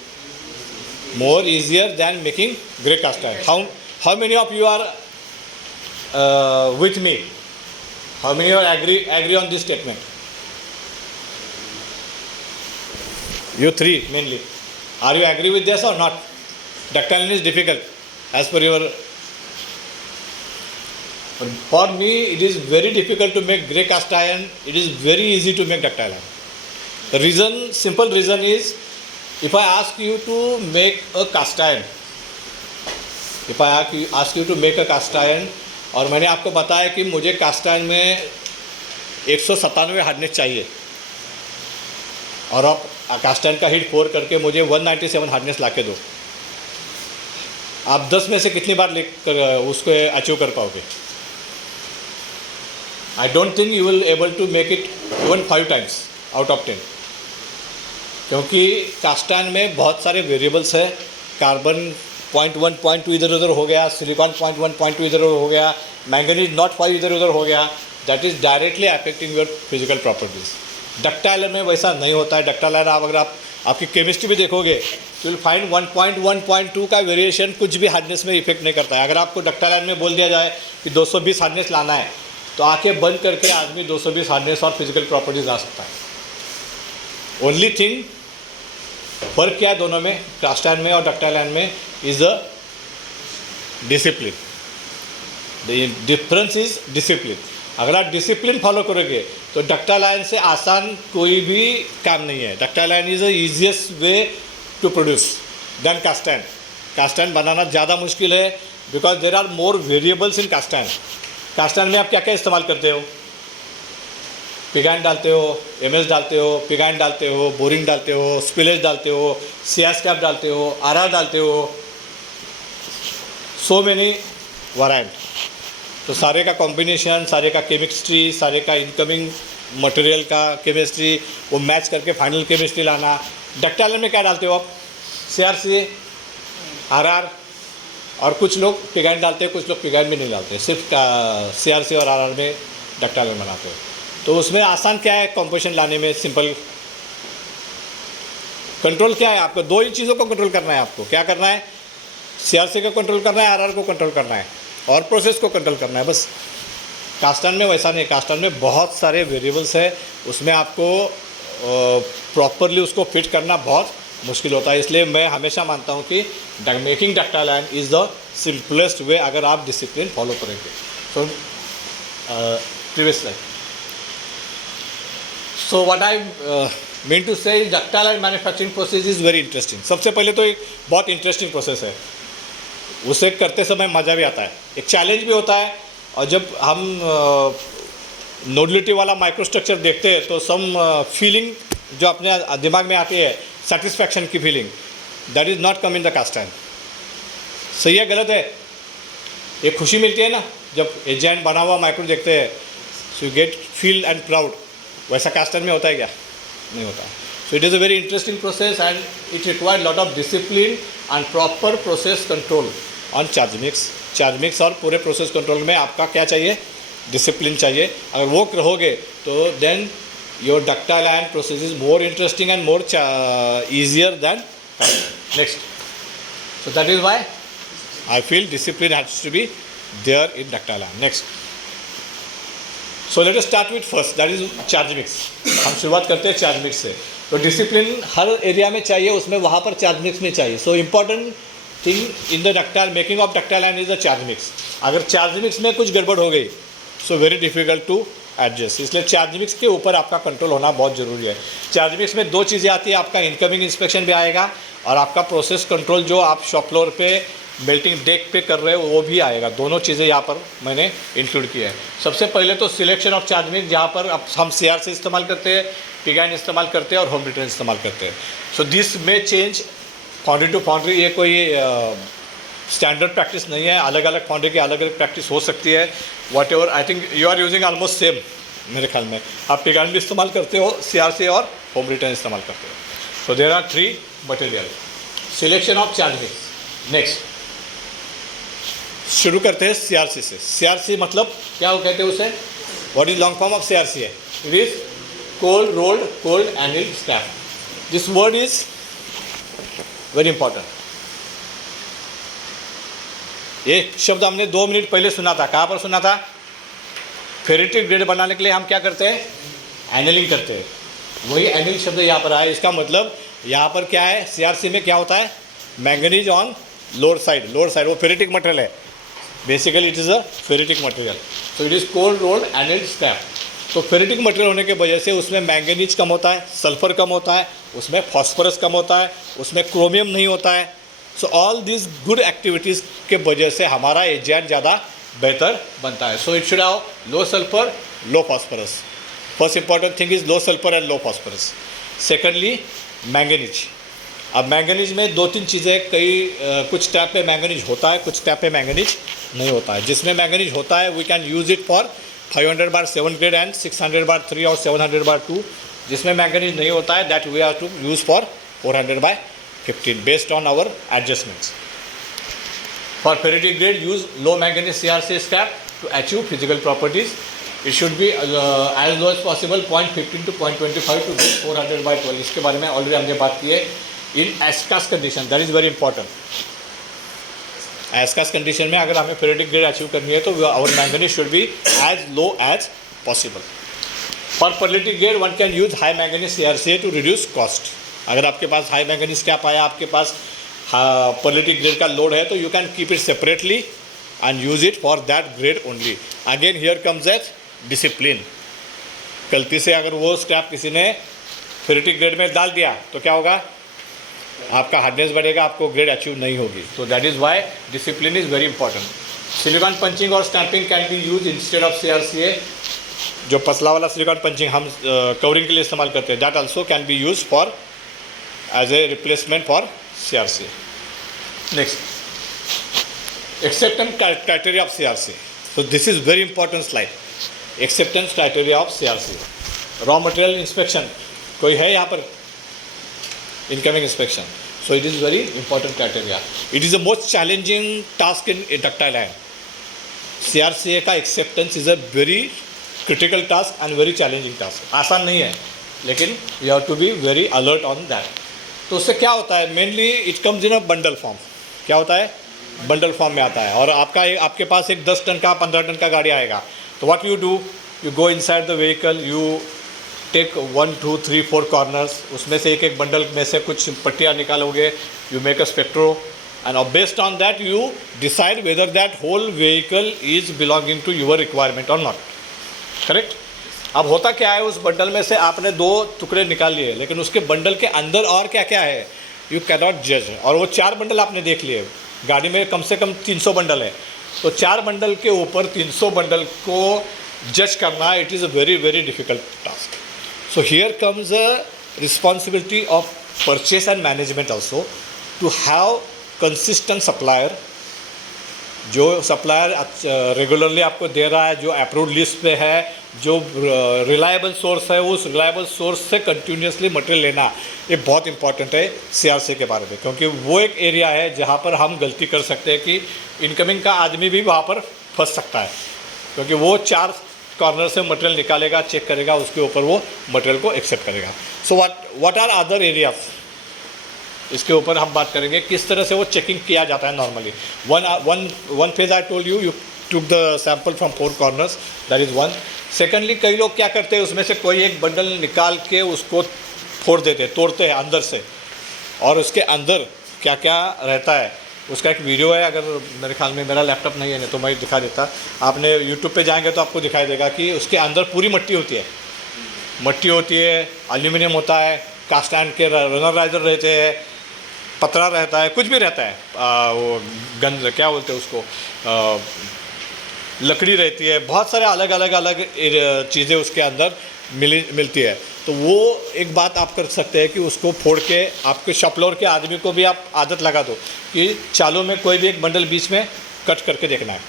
more easier than making grey cast iron. How many of you are with me? How many are agree on this statement? You three mainly. Are you agree with this or not? Ductile iron is difficult as per your. For me, it is very difficult to make grey cast iron. It is very easy to make ductile iron. The reason, simple reason is, if I ask you to make a cast iron, if I ask you to make a cast iron, और मैंने आपको बताया कि मुझे cast iron में 197 hardness चाहिए, और आप कास्ट आयरन का हीट पोर करके मुझे 197 हार्डनेस ला के दो, आप 10 में से कितनी बार लेकर उसको अचीव कर पाओगे? I don't think you will able to make it even 5 times out of 10, क्योंकि कास्ट आयरन में बहुत सारे वेरिएबल्स है। कार्बन 0.1 0.2 इधर उधर हो गया, सिलिकॉन 0.1 0.2 इधर उधर हो गया, मैंगनीज 0.5 इधर उधर हो गया, that is directly affecting your physical properties. Ductile में वैसा नहीं होता है। डक्टाइल अगर आपकी केमिस्ट्री भी देखोगे तो विल फाइंड 1.1 0.2 का वेरिएशन कुछ भी हार्डनेस में इफेक्ट नहीं करता है। अगर आपको डक्टाइल में बोल दिया जाए कि 220 हार्डनेस लाना है, तो आंखें बंद करके आदमी 220 हार्डनेस और फिजिकल प्रॉपर्टीज ला सकता है। ओनली थिंग फर्क क्या है दोनों में, कास्ट आयरन में और डक्टाइल आयरन में, is a discipline. The difference is discipline. अगर आप डिसिप्लिन फॉलो करोगे तो डक्टाइल आयरन से आसान कोई भी काम नहीं है। Ductile iron is the easiest way to produce then cast iron. Cast iron बनाना ज़्यादा मुश्किल है, because there are more variables in cast iron. Cast iron में आप क्या क्या इस्तेमाल करते हो? पिगाइन डालते हो, एमएस डालते हो, पिगाइन डालते हो, बोरिंग डालते हो, स्पिलेज डालते हो, सीएस कैप डालते हो, आरआर डालते हो, सो मेनी वैरायंट। तो सारे का कॉम्बिनेशन, सारे का केमिस्ट्री, सारे का इनकमिंग मटेरियल का केमिस्ट्री, वो मैच करके फाइनल केमिस्ट्री लाना। डक्टाइल में क्या डालते हो आप? सीआरसी, आरआर, और कुछ लोग पिगाइन डालते हैं, कुछ लोग पिगाइन भी नहीं डालते, सिर्फ सीआरसी और आरआर में डक्टाइल में बनाते हो। तो उसमें आसान क्या है कॉम्पोजिशन लाने में? सिंपल कंट्रोल क्या है आपको? दो ही चीज़ों को कंट्रोल करना है आपको। क्या करना है? CRC को कंट्रोल करना है, RR को कंट्रोल करना है और प्रोसेस को कंट्रोल करना है बस। कास्ट आयरन में वैसा नहीं, कास्ट आयरन में बहुत सारे वेरिएबल्स है, उसमें आपको प्रॉपरली उसको फिट करना बहुत मुश्किल होता है। इसलिए मैं हमेशा मानता हूँ कि making ductile iron is the simplest way अगर आप डिसिप्लिन फॉलो करेंगे। So previous slide. So what I mean to say ductile iron manufacturing process is very interesting. सबसे पहले तो एक बहुत इंटरेस्टिंग प्रोसेस है, उसे करते समय मज़ा भी आता है, एक चैलेंज भी होता है। और जब हम नोडलिटी वाला माइक्रोस्ट्रक्चर देखते हैं तो सम फीलिंग जो अपने दिमाग में आती है, सेटिस्फैक्शन की feeling, that is not come in the cast iron. सही है गलत है? एक खुशी मिलती है ना जब एजेंट बना हुआ माइक्रो देखते हैं, so you get feel and proud. वैसा कास्ट आयरन में होता है क्या? नहीं होता। सो it is a very interesting process and it require lot of discipline and proper process control on charge mix और पूरे प्रोसेस कंट्रोल में आपका क्या चाहिए? डिसिप्लिन चाहिए। अगर वो रहोगे तो then your ductile iron process is more interesting and more easier than next. So that is why I feel discipline has to be there in ductile iron. Next, so let us start with first, that is charge mix. हम शुरुआत करते हैं charge mix से। तो discipline हर area में चाहिए, उसमें वहाँ पर चार्ज मिक्स में चाहिए। So important thing in the ductile making of ductile iron is the charge mix. अगर चार्ज मिक्स में कुछ गड़बड़ हो गई so very difficult to adjust. इसलिए चार्ज मिक्स के ऊपर आपका कंट्रोल होना बहुत ज़रूरी है। चार्ज मिक्स में दो चीज़ें आती है, आपका इनकमिंग इंस्पेक्शन भी आएगा और आपका प्रोसेस कंट्रोल जो आप शॉप फ्लोर पे मेल्टिंग डेक पे कर रहे हो वो भी आएगा। दोनों चीज़ें यहाँ पर मैंने इंक्लूड किया है। सबसे पहले तो सिलेक्शन ऑफ चार्ज मिक्स, जहाँ पर अब हम CRC इस्तेमाल करते हैं, पिगाइन इस्तेमाल करते हैं और होम रिटर्न इस्तेमाल करते हैं। सो दिस में चेंज फाउंड्री टू फाउंड्री, ये कोई स्टैंडर्ड प्रैक्टिस नहीं है। अलग अलग फाउंड्री की अलग अलग प्रैक्टिस हो सकती है। Whatever I think you are using almost same. मेरे ख्याल में आप पिगाइन भी इस्तेमाल करते हो, CRC और होम रिटर्न इस्तेमाल करते हो। So there are 3 material. Selection of charge mix. Next शुरू करते हैं CRC से। CRC मतलब क्या वो कहते हैं उसे? What is long form of CRC है? It is cold rolled cold एनिल scrap. This word is very important. ये शब्द हमने 2 मिनट पहले सुना था। कहाँ पर सुना था? फेरेटिक ग्रेड बनाने के लिए हम क्या करते हैं? एनिलिंग करते हैं। वही एनिल शब्द यहाँ पर आया। इसका मतलब यहाँ पर क्या है? CRC में क्या होता है? मैंगनीज ऑन लोअर साइड वो फेरेटिक मटेरियल है। Basically it is a ferritic material. So it is cold rolled एनिल scrap. तो फेरेटिक मटेरियल होने की वजह से उसमें मैंगनीज कम होता है, सल्फर कम होता है, उसमें फॉस्फोरस कम होता है, उसमें क्रोमियम नहीं होता है। So all this good activities के वजह से हमारा एजेंट ज़्यादा बेहतर बनता है। So it should have low sulphur low phosphorus. First important thing is low sulphur and low phosphorus. Secondly manganese. अब मैंगनीज में 2-3 चीज़ें, कुछ टैप पे मैंगनीज होता है, कुछ टैप पे मैंगनीज नहीं होता है। जिसमें मैंगनीज होता है we can use it for 500/7 grade and 600/3 और 700/2। जिसमें मैंगनीज नहीं होता है that we have to use for 400/15 based on our adjustments. For ferritic grade use low manganese CRC scrap to achieve physical properties. It should be as low as possible 0.15 to 0.25 to 400/12। इसके बारे में already हमने बात की है। In as cast condition that is very important. एस्कास condition में अगर हमें फेरेटिक ग्रेड अचीव करनी है तो our manganese should be as low as possible. For pearlitic grade one can use high manganese CRC to reduce cost. अगर आपके पास high manganese scrap आया, आपके पास पर्लिटिक ग्रेड का लोड है, तो you can keep it separately and use it for that grade only. Again here comes as discipline. गलती से अगर वो स्क्रैप किसी ने फेरेटिक ग्रेड में डाल दिया तो क्या होगा? आपका हार्डनेस बढ़ेगा, आपको ग्रेड अचीव नहीं होगी। तो that is why discipline is very important. Silicon punching और stamping can be used instead of CRC। जो पसला वाला सिलिकॉन पंचिंग हम कवरिंग के लिए इस्तेमाल करते हैं, that also can be use for as a replacement for CRC। Next, acceptance criteria of CRC। So this is very important slide. Acceptance criteria of CRC. Raw material inspection. कोई है यहाँ पर? Incoming inspection. So it is very important criteria. It is the most challenging task in ductile iron. CRCA का acceptance is a very critical task and very challenging task. आसान नहीं है, लेकिन you have to be very alert on that. तो उससे क्या होता है? Mainly it comes in a bundle form. क्या होता है? बंडल फॉर्म में आता है, और आपके पास एक 10 टन का 15 टन का गाड़ी आएगा, तो what you do, you go inside the vehicle, you take 1 2 3 4 corners, उसमें से एक बंडल में से कुछ पट्टियाँ निकालोगे, you make a spectro, and based on that you decide whether that whole vehicle is belonging to your requirement और not, correct. अब होता क्या है, उस बंडल में से आपने 2 टुकड़े निकाल लिए, लेकिन उसके बंडल के अंदर और क्या क्या है, यू कैन नॉट जज। और वो 4 बंडल आपने देख लिए, गाड़ी में कम से कम 300 बंडल है, तो 4 बंडल के ऊपर 300 बंडल को जज करना, it is a very very difficult task. So here comes a responsibility of purchase and management also, to have consistent supplier, जो सप्लायर रेगुलरली आपको दे रहा है, जो अप्रूव्ड लिस्ट पे है, जो रिलायबल सोर्स है, उस रिलायबल सोर्स से कंटिन्यूसली मटेरियल लेना, ये बहुत इंपॉर्टेंट है सीआरसी के बारे में, क्योंकि वो एक एरिया है जहाँ पर हम गलती कर सकते हैं कि इनकमिंग का आदमी भी वहाँ पर फंस सकता है, क्योंकि वो 4 कॉर्नर से मटेरियल निकालेगा, चेक करेगा, उसके ऊपर वो मटेरियल को एक्सेप्ट करेगा। So what are other areas, इसके ऊपर हम बात करेंगे किस तरह से वो चेकिंग किया जाता है normally. One phase I told you, you took the sample from 4 corners, that is one. Secondly, कई लोग क्या करते हैं, उसमें से कोई एक बंडल निकाल के उसको फोड़ देते हैं, तोड़ते हैं अंदर से, और उसके अंदर क्या क्या रहता है उसका एक वीडियो है, अगर मेरे ख्याल में मेरा लैपटॉप नहीं है, नहीं तो मैं दिखा देता, आपने यूट्यूब पे जाएंगे तो आपको दिखाई देगा कि उसके अंदर पूरी मट्टी होती है, मट्टी होती है, एल्यूमिनियम होता है, कास्ट आयरन के रनर राइजर रहते हैं, पतरा रहता है, कुछ भी रहता है, वो गंज क्या बोलते हैं उसको, लकड़ी रहती है, बहुत सारे अलग अलग चीज़ें उसके अंदर मिलती है। तो वो एक बात आप कर सकते हैं कि उसको फोड़ के आपके शॉप फ्लोर के आदमी को भी आप आदत लगा दो कि चालू में कोई भी एक बंडल बीच में कट करके देखना है,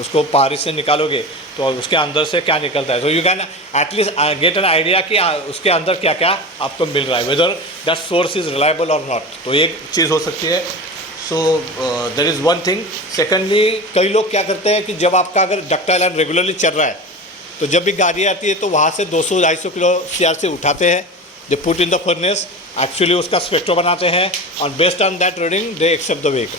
उसको पारी से निकालोगे तो उसके अंदर से क्या निकलता है, तो you can at least get an idea कि उसके अंदर क्या क्या आपको मिल रहा है, whether that source is reliable और नॉट, तो एक चीज़ हो सकती है। सो that is one thing. Secondly, कई लोग क्या करते हैं कि जब आपका अगर डक्टाइल आयरन रेगुलरली चल रहा है, तो जब भी गाड़ी आती है तो वहाँ से 200-250 किलो सीआरसी उठाते हैं, they put in the furnace, actually उसका स्पेक्ट्रो बनाते हैं, और based on that reading they accept the vehicle.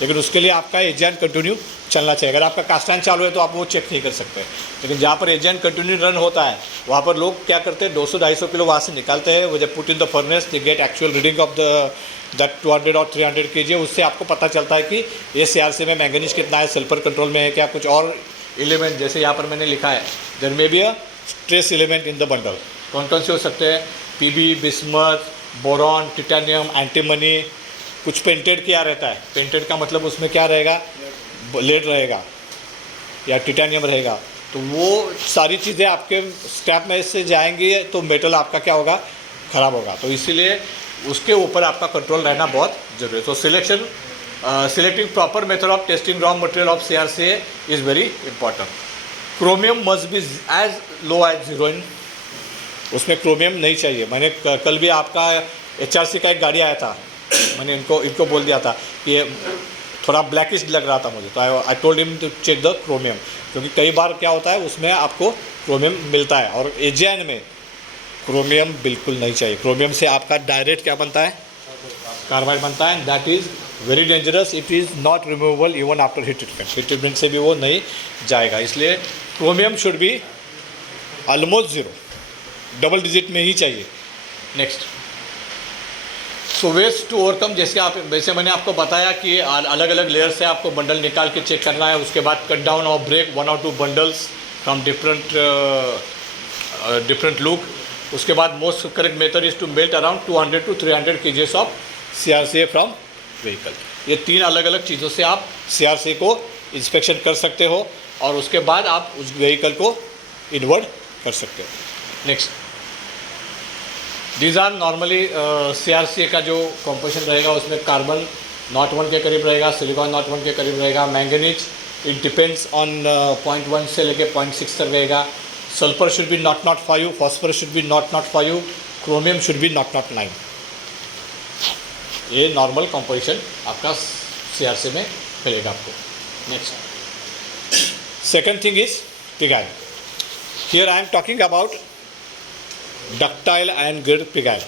लेकिन उसके लिए आपका एजेंट कंटिन्यू चलना चाहिए। अगर आपका कास्टैन चालू है तो आप वो चेक नहीं कर सकते, लेकिन जहाँ पर एजेंट कंटिन्यू रन होता है वहाँ पर लोग क्या करते हैं, 200-250 किलो वहाँ से निकालते हैं, वो जब put in the furnace they get actual reading of that 200 और 300 kg, उससे आपको पता चलता है कि ये सीआरसी में मैंगनीज कितना है, सल्फर कंट्रोल में है क्या, कुछ और एलिमेंट, जैसे यहाँ पर मैंने लिखा है there may be a trace element in the bundle. कौन कौन से हो सकते हैं, PB, bismuth, boron, titanium, antimony. कुछ पेंटेड क्या रहता है, पेंटेड का मतलब उसमें क्या रहेगा, लेड रहेगा या टिटेनियम रहेगा, तो वो सारी चीज़ें आपके स्क्रैप में से जाएंगी तो मेटल आपका क्या होगा, ख़राब होगा। तो इसीलिए उसके ऊपर आपका कंट्रोल रहना बहुत ज़रूरी है। तो selecting proper method of testing raw material of CRCA is very important. Chromium must be as low as 0 in, उसमें क्रोमियम नहीं चाहिए। मैंने कल भी आपका HRC का एक गाड़ी आया था, मैंने इनको बोल दिया था कि ये थोड़ा ब्लैकिश लग रहा था मुझे, तो I told him to check the chromium, क्योंकि कई बार क्या होता है उसमें आपको क्रोमियम मिलता है, और एजेन में क्रोमियम बिल्कुल नहीं चाहिए। क्रोमियम से आपका डायरेक्ट क्या बनता है, कार्बाइड बनता है, that is very dangerous, it is not removable even after heat treatment. Heat treatment से भी वो नहीं जाएगा, इसलिए chromium should be almost 0, double digit में ही चाहिए। Next, so waste to overcome, जैसे मैंने आपको बताया कि अलग अलग लेयर से आपको बंडल निकाल के चेक करना है, उसके बाद कट डाउन और break 1 or 2 bundles from different look. उसके बाद most correct method is to melt around 200 to 300 kgs ऑफ CRCA फ्रॉम व्हीकल। ये 3 अलग अलग चीज़ों से आप CRCA को इंस्पेक्शन कर सकते हो, और उसके बाद आप उस व्हीकल को इन्वर्ट कर सकते हो। Next, these are normally CRCA का जो कॉम्पोजिशन रहेगा उसमें कार्बन 0.1 के करीब रहेगा, सिलिकॉन 0.1 के करीब रहेगा, मैंगनीज इट डिपेंड्स ऑन 0.1 से लेके 0.6 तक रहेगा, sulphur should be 0.05, phosphorus should be 0.05, chromium should B 0.9। ये नॉर्मल कॉम्पोजिशन आपका CRCA में मिलेगा आपको। Next, second thing is pig oil. Here I am talking about ductile iron grade pig iron.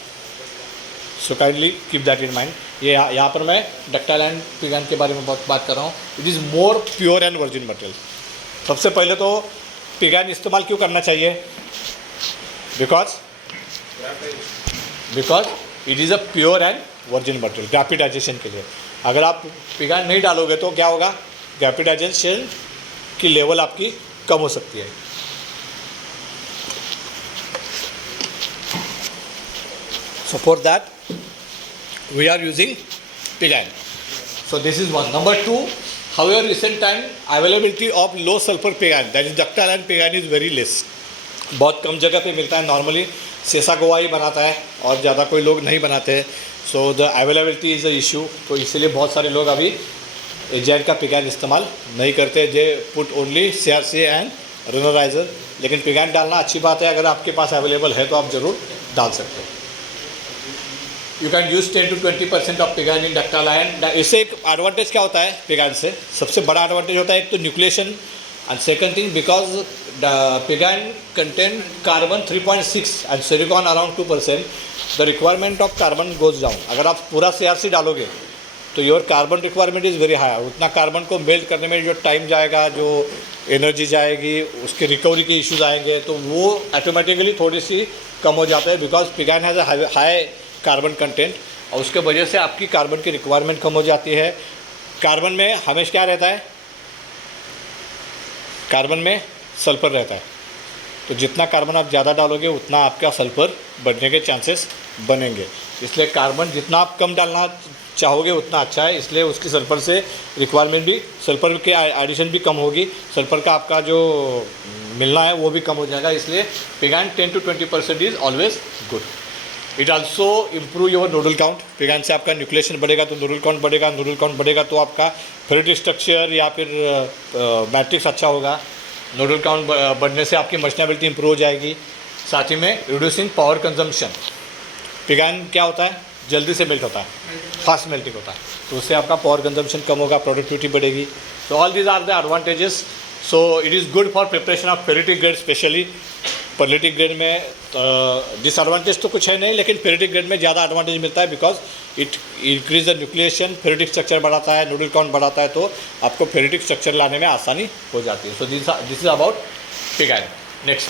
So kindly keep that in mind. ये यहाँ पर मैं ductile and पिगान के बारे में बहुत बात कर रहा हूँ। It is more pure and virgin material. सबसे पहले तो पिगान इस्तेमाल क्यों करना चाहिए? Because it is a pure and virgin material graphitization के लिए। अगर आप पिगान नहीं डालोगे तो क्या होगा? ग्रेफिटाइजेशन की लेवल आपकी कम हो सकती है। So for that we are using pigan. So this is one. Number two, however recent time availability of low sulfur pigan, that is ductile and pigan, is very less. बहुत कम जगह पे मिलता है। नॉर्मली सेसा गोवा ही बनाता है और ज़्यादा कोई लोग नहीं बनाते हैं। So the availability is a issue. तो इसलिए बहुत सारे लोग अभी एजेंट का पिगान इस्तेमाल नहीं करते। They put only CRC and runner riser. लेकिन पिगान डालना अच्छी बात है। अगर आपके पास अवेलेबल है तो आप ज़रूर डाल सकते हो। You can use 10 to 20% of pig iron in ductile iron. इससे एक एडवांटेज क्या होता है पिगान से? सबसे बड़ा एडवांटेज होता है एक तो nucleation, and second thing because the pig iron contain carbon 3.6 and silicon around 2%, the requirement of carbon goes down. अगर आप पूरा CRC डालोगे तो your carbon requirement is very high. उतना कार्बन को मेल्ट करने में जो टाइम जाएगा, जो एनर्जी जाएगी, उसके रिकवरी के इश्यूज आएंगे, तो वो ऑटोमेटिकली थोड़ी सी कम हो जाता है। Because pig iron has a high carbon content और उसके वजह से आपकी कार्बन की रिक्वायरमेंट कम हो जाती है। कार्बन में हमेशा क्या रहता है? कार्बन में सल्फर रहता है। तो जितना कार्बन आप ज़्यादा डालोगे उतना आपका सल्फर बढ़ने के चांसेस बनेंगे। इसलिए कार्बन जितना आप कम डालना चाहोगे उतना अच्छा है। इसलिए उसकी सल्फर से रिक्वायरमेंट भी, सल्फर के एडिशन भी कम होगी, सल्फर का आपका जो मिलना है वो भी कम हो जाएगा। इसलिए pig iron 10 to 20% is always good. It also improve your nodule count. Pig iron से आपका न्यूक्लिएशन बढ़ेगा तो नोडल काउंट बढ़ेगा, नोडल काउंट बढ़ेगा तो आपका फेरेटिक स्ट्रक्चर या फिर मैट्रिक्स अच्छा होगा। नोडल काउंट बढ़ने से आपकी मशीनेबिलिटी इंप्रूव हो जाएगी। साथ ही में रिड्यूसिंग पावर कंजम्पशन। पिगान क्या होता है? जल्दी से मेल्ट होता है, फास्ट मेल्टिंग होता है, तो उससे आपका पावर कंजम्पशन कम होगा, प्रोडक्टिविटी बढ़ेगी। तो all these are the advantages. So it is good for preparation of ferritic grade. Specially ferritic grade में डिसएडवांटेज तो कुछ है नहीं, लेकिन फेरेटिक ग्रेड में ज़्यादा एडवांटेज मिलता है because it increase the nucleation, ferritic structure बढ़ाता है, नोडल काउंट बढ़ाता है, तो आपको फेरेटिक स्ट्रक्चर लाने में आसानी हो जाती है। So this is about pig iron. Next,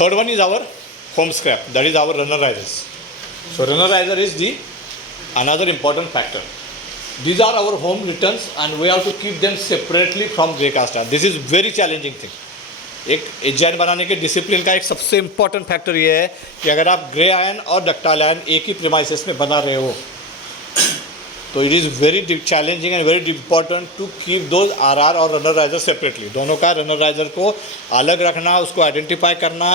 third one is our home scrap, that is our runner risers. So runerizer is the another important factor. These are our home returns and we have to keep them separately from grey cast iron. This is very challenging thing. एक agent बनाने के discipline का एक सबसे important factor ये है कि अगर आप ग्रे आयन और डक्टाइल आयन एक ही प्रीमाइसेस में बना रहे हो तो it is very challenging and very important to keep those RR और रनराइजर सेपरेटली. दोनों का रनराइजर को अलग रखना, उसको आइडेंटिफाई करना,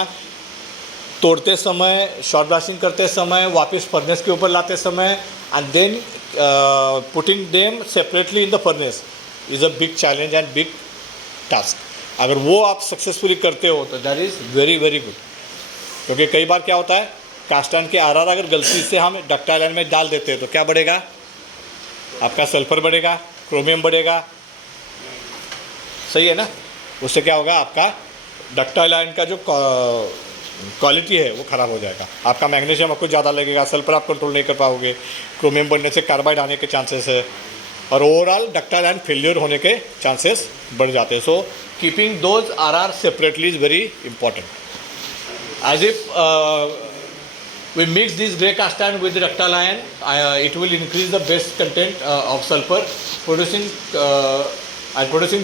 तोड़ते समय, शॉर्ट ब्लास्टिंग करते समय, वापस फर्नेस के ऊपर लाते समय and then putting them separately in the furnace is a big challenge and big task. अगर वो आप सक्सेसफुली करते हो तो that is very very good. क्योंकि कई बार क्या होता है, कास्ट आयरन के आरआर अगर गलती से हम डक्टाइल आयरन में डाल देते हैं तो क्या बढ़ेगा? आपका सल्फर बढ़ेगा, क्रोमियम बढ़ेगा. सही है ना? उससे क्या होगा, आपका डक्टाइल आयरन का जो क्वालिटी है वो ख़राब हो जाएगा. आपका मैग्नीशियम आपको ज़्यादा लगेगा, सल्फर आप कंट्रोल नहीं कर पाओगे, क्रोमियम बढ़ने से कार्बाइड आने के चांसेस है और ओवरऑल डक्टाइल आयरन फेलियर होने के चांसेस बढ़ जाते हैं. So keeping those RR separately is very important. As if we mix this grey cast iron with the ductile iron, it will increase the base content of sulfur, producing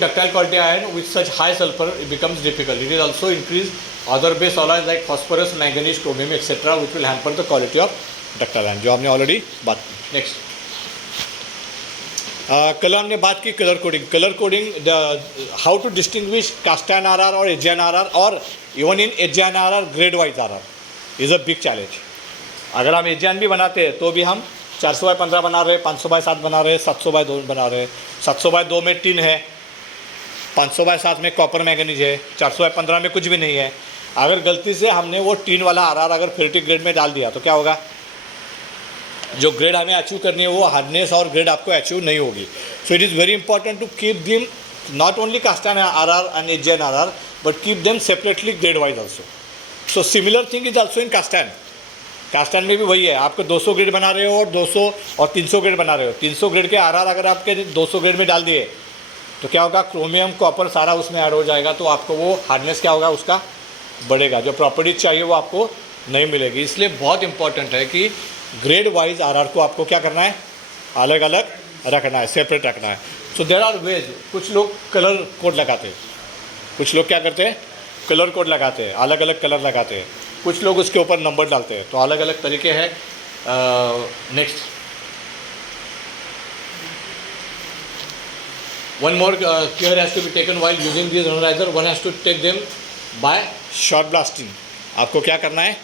ductile quality iron with such high sulfur it becomes difficult. It will also increase other base alloys like phosphorus, manganese, chromium etc. which will hamper the quality of ductile iron, जो हमने already बात की. Next, कल हमने बात की colour coding. Colour coding, how to distinguish cast iron RR और SG iron RR और even in SG iron RR grade wise RR is a big challenge. अगर हम एजियन भी बनाते हैं तो भी हम 400/15 बना रहे हैं, 500/7 बना रहे हैं, 700/2 बना रहे हैं. 700/2 में टिन है, 500/7 में कॉपर मैंगनीज है, 400/15 में कुछ भी नहीं है. अगर गलती से हमने वो टिन वाला आरआर अगर फेरेटिक ग्रेड में डाल दिया तो क्या होगा? जो ग्रेड हमें अचीव करनी है वो हार्डनेस और ग्रेड आपको अचीव नहीं होगी. So it is very important to keep them not only cast iron RR and SG iron RR but keep them separately grade wise also. So similar thing is also in cast iron. Cast iron में भी वही है, आपको 200 grade बना रहे हो और 200 और 300 ग्रेड बना रहे हो। 300 ग्रेड के आरआर अगर आपके 200 ग्रेड में डाल दिए तो क्या होगा, क्रोमियम कॉपर सारा उसमें ऐड हो जाएगा, तो आपको वो हार्डनेस क्या होगा उसका बढ़ेगा, जो प्रॉपर्टीज चाहिए वो आपको नहीं मिलेगी। इसलिए बहुत इंपॉर्टेंट है कि ग्रेड वाइज आरआर को आपको क्या करना है, अलग अलग रखना है, सेपरेट रखना है। सो देयर आर वेज, कुछ लोग कलर कोड लगाते हैं, कुछ लोग क्या करते हैं कलर कोड लगाते हैं, अलग अलग कलर लगाते हैं, कुछ लोग उसके ऊपर नंबर डालते हैं, तो अलग अलग तरीके हैं। Next one more care has to be taken while using this analyser, one has to take them by short blasting. आपको क्या करना है,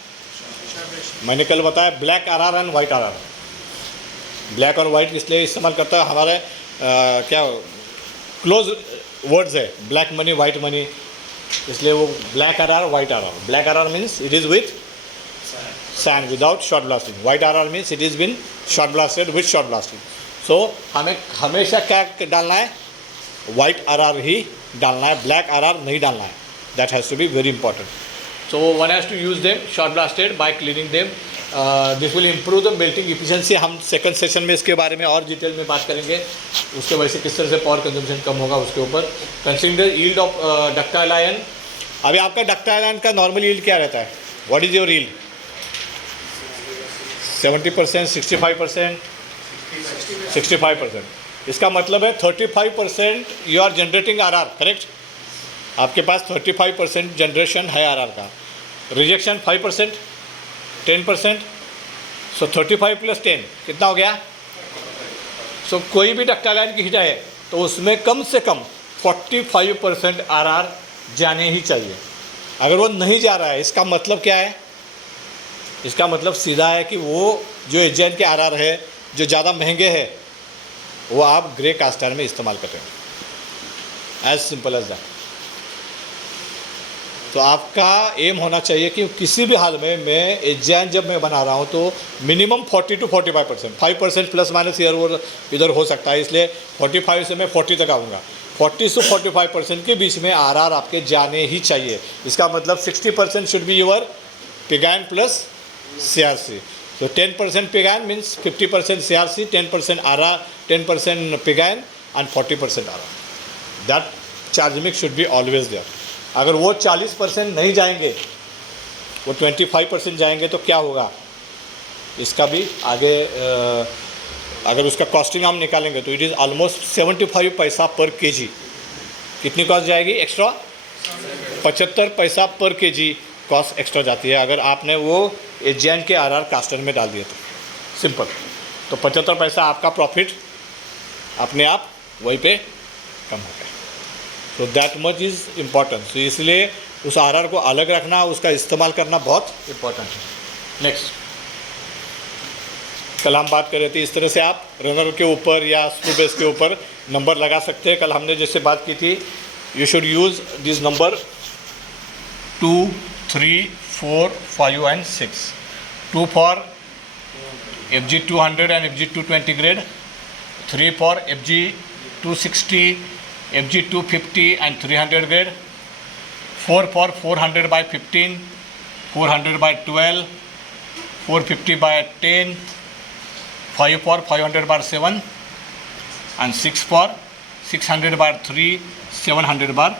मैंने कल बताया black RR and white RR. Black और वाइट इसलिए इस्तेमाल करता है, हमारे क्या क्लोज वर्ड्स है, ब्लैक मनी वाइट मनी, इसलिए वो black RR white RR. Black RR means it is with sand without short blasting, white RR means it is been shot blasted with shot blasting. So हमें हमेशा क्या डालना है, white RR ही डालना है, black RR नहीं डालना है, that has to be very important. So one has to use them short blasted by cleaning them. This will improve the melting efficiency. हम सेकंड सेशन में इसके बारे में और डिटेल में बात करेंगे, उसके वजह से किस तरह से पावर कंजम्पशन कम होगा उसके ऊपर। Consider yield of ductile ion. अभी आपका डक्टाइल आयन का नॉर्मल यील्ड क्या रहता है, व्हाट इज़ योर यील्ड? 70%, 65%, 65%। इसका मतलब है 35% you are generating RR, correct? आपके पास 35% जनरेशन है आरआर का, रिजेक्शन 5%, 10%, सो 35 + 10 कितना हो गया? सो कोई भी डक्टाइल आयन की हीट है तो उसमें कम से कम 45% आरआर जाने ही चाहिए। अगर वो नहीं जा रहा है, इसका मतलब क्या है? इसका मतलब सीधा है कि वो जो एजेंट के आरआर है जो ज़्यादा महंगे हैं वो आप ग्रे कास्ट आयरन में इस्तेमाल करते हैं, एज सिंपल एज दैट। तो आपका एम होना चाहिए कि किसी भी हाल में मैं एजेंट जब मैं बना रहा हूँ तो मिनिमम 40 to 45%, 5% प्लस माइनस इधर हो सकता है, इसलिए 45 से मैं 40 तक आऊँगा। 40 से 45% के बीच में आरआर आपके जाने ही चाहिए। इसका मतलब 60% should be your pig iron plus CRC. तो 10% pig iron means 50% CRC, 10% RR, 10% pig iron and 40% RR. That charge mix should be always there. अगर वो 40% नहीं जाएंगे, वो 25% जाएंगे तो क्या होगा, इसका भी आगे अगर उसका कॉस्टिंग हम निकालेंगे तो इट इज़ ऑलमोस्ट 75 पैसा पर केजी। कितनी कॉस्ट जाएगी एक्स्ट्रा? 75 पैसा पर केजी कॉस्ट एक्स्ट्रा जाती है अगर आपने वो एजेंट के आरआर कास्टर में डाल दिया तो, सिंपल। तो 75 पैसा आपका प्रॉफिट अपने आप वहीं पे कम हो गया। तो दैट मच इज़ इम्पॉर्टेंट। तो इसलिए उस आरआर को अलग रखना, उसका इस्तेमाल करना बहुत इम्पॉर्टेंट है। नेक्स्ट, कल हम बात कर रहे थे इस तरह से आप रनर के ऊपर या स्क्रू बेस के ऊपर नंबर लगा सकते हैं। कल हमने जैसे बात की थी, you should use this number 2, 3, 4, 5 and 6। 2 for FG 200 and FG 220 grade, 3 for FG 260, FG 250 and 300 grade, 4 for 400 by 15, 400 by 12, 450 by 10, 5 for 500 by 7 and 6 for 600 by 3, 700 by।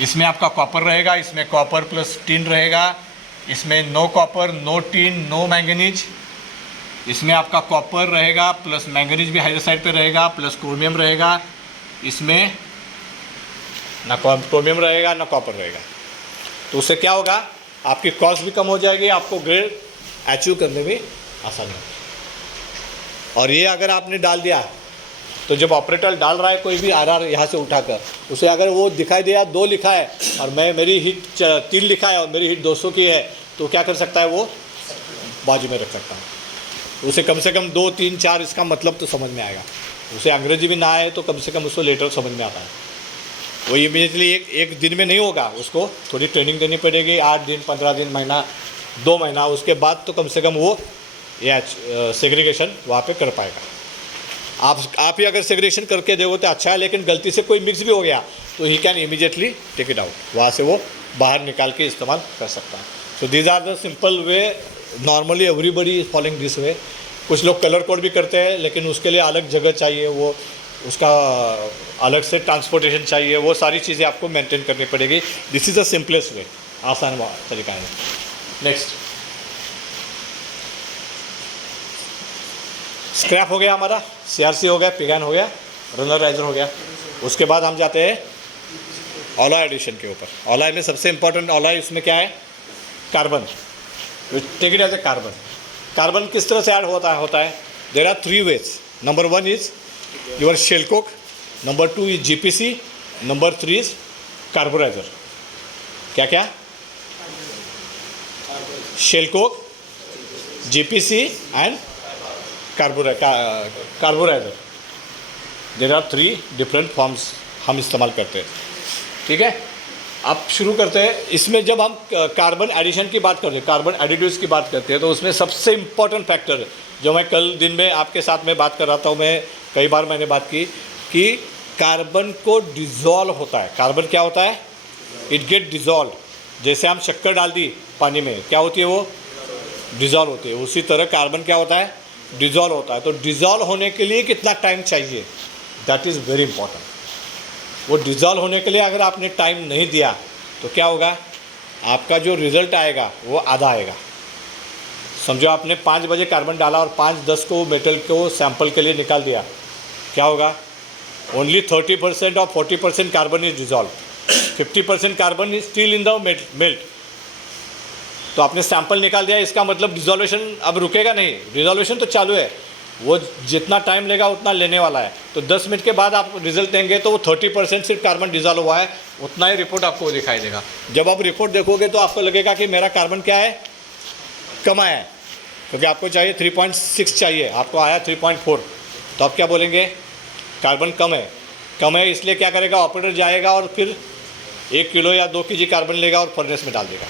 इसमें आपका कॉपर रहेगा, इसमें कॉपर प्लस टिन रहेगा, इसमें no copper, no tin, no manganese. इसमें आपका copper रहेगा plus manganese भी हाइड्रोसाइड पे रहेगा, प्लस क्रोमियम रहेगा। इसमें ना क्रोमियम रहेगा ना कॉपर रहेगा। तो उससे क्या होगा, आपकी कॉस्ट भी कम हो जाएगी, आपको ग्रेड अचीव करने में आसानी होगी। और ये अगर आपने डाल दिया तो जब ऑपरेटर डाल रहा है कोई भी आरआर यहाँ से उठाकर, उसे अगर वो दिखाई दिया 2 लिखा है और मेरी हिट 3 लिखा है और मेरी हिट 200 की है, तो क्या कर सकता है, वो बाजू में रख सकता है। उसे कम से कम 2, 3, 4 इसका मतलब तो समझ में आएगा। उसे अंग्रेजी भी ना आए तो कम से कम उसको लेटर समझ में आता है। वो इमीडिएटली एक दिन में नहीं होगा, उसको थोड़ी ट्रेनिंग देनी पड़ेगी, 8 दिन, 15 दिन, महीना, 2 महीना, उसके बाद तो कम से कम वो ये सेग्रीगेशन वहाँ पे कर पाएगा। आप ही अगर सेग्रीगेशन करके दोगे तो अच्छा है, लेकिन गलती से कोई मिक्स भी हो गया तो he can immediately take it out, वहाँ से वो बाहर निकाल के इस्तेमाल कर सकता है। So these are the simple way, normally everybody is following this way. कुछ लोग कलर कोड भी करते हैं, लेकिन उसके लिए अलग जगह चाहिए, वो उसका अलग से ट्रांसपोर्टेशन चाहिए, वो सारी चीज़ें आपको मेंटेन करनी पड़ेगी। दिस इज़ द सिंपलेस्ट वे, आसान तरीका है। नेक्स्ट, स्क्रैप हो गया हमारा, सीआरसी हो गया, पिगैन हो गया, रनराइजर हो गया। उसके बाद हम जाते हैं ऑलॉय एडिशन के ऊपर। ऑलॉय में सबसे इंपॉर्टेंट ऑलॉय उसमें क्या है? Carbon. Take it as a carbon. Carbon किस तरह से ऐड होता है? There are 3 ways. Number 1 is your shell coke, number 2 is GPC, number 3 is carburizer. क्या क्या? Shell coke, GPC and carburizer. There are 3 different forms हम इस्तेमाल करते हैं। ठीक है, अब शुरू करते हैं। इसमें जब हम कार्बन एडिशन की बात करते हैं, कार्बन एडिटिव्स की बात करते हैं, तो उसमें सबसे इम्पॉर्टेंट फैक्टर जो मैं कल दिन में आपके साथ में बात कर रहा था, मैं कई बार मैंने बात की कि कार्बन को डिज़ोल्व होता है। कार्बन क्या होता है? It get dissolve. जैसे हम शक्कर डाल दी पानी में, क्या होती है? वो डिज़ोल्व होती है। उसी तरह कार्बन क्या होता है? डिज़ोल्व होता है। तो डिज़ोल्व होने के लिए कितना टाइम चाहिए? That is very important. वो डिज़ोल्व होने के लिए अगर आपने टाइम नहीं दिया तो क्या होगा? आपका जो रिज़ल्ट आएगा वो आधा आएगा। समझो आपने 5 बजे कार्बन डाला और 5:10 को मेटल को सैंपल के लिए निकाल दिया, क्या होगा? ओनली 30% और 40% carbon is dissolve, 50% carbon is still in the melt. तो आपने सैंपल निकाल दिया, इसका मतलब डिज़ोल्यूशन अब रुकेगा नहीं, डिज़ोल्यूशन तो चालू है। वो जितना टाइम लेगा उतना लेने वाला है। तो 10 मिनट के बाद आप रिजल्ट देंगे तो वो 30% सिर्फ कार्बन डिज़ोल्व हुआ है, उतना ही रिपोर्ट आपको दिखाई देगा। जब आप रिपोर्ट देखोगे तो आपको लगेगा कि मेरा कार्बन क्या है? कम आया है, क्योंकि आपको चाहिए 3.6 चाहिए, आपको आया 3.4। तो आप क्या बोलेंगे? कार्बन कम है। कम है इसलिए क्या करेगा? ऑपरेटर जाएगा और फिर 1 किलो या 2 kg कार्बन लेगा और फर्नेस में डाल देगा।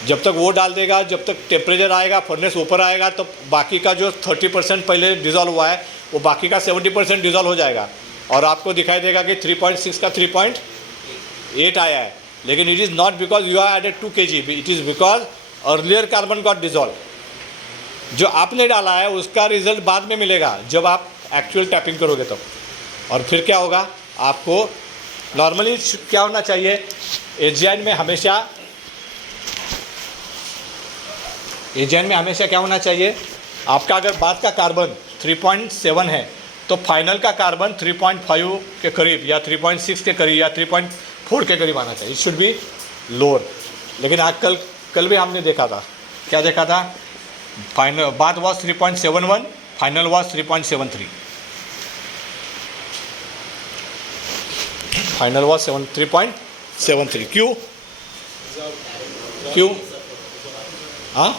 जब तक वो डाल देगा, जब तक टेम्परेचर आएगा, फर्नेस ऊपर आएगा, तो बाकी का जो 30% पहले डिज़ोल्व हुआ है वो बाकी का 70% डिज़ोल्व हो जाएगा और आपको दिखाई देगा कि 3.6 का 3.8 आया है। लेकिन it is not because you are added 2 kg, it is because earlier carbon got dissolve. जो आपने डाला है उसका रिजल्ट बाद में मिलेगा जब आप एक्चुअल टैपिंग करोगे तब। और फिर क्या होगा? आपको नॉर्मली क्या होना चाहिए? एजीआईएन में हमेशा क्या होना चाहिए? आपका अगर बाद का कार्बन 3.7 है तो फाइनल का कार्बन 3.5 के करीब या 3.6 के करीब या 3.4 के करीब आना चाहिए। It should be lower. लेकिन आज कल भी हमने देखा था, क्या देखा था? फाइनल बाद was 3.71, final was 3.73, final was 3.73। क्यों? हाँ,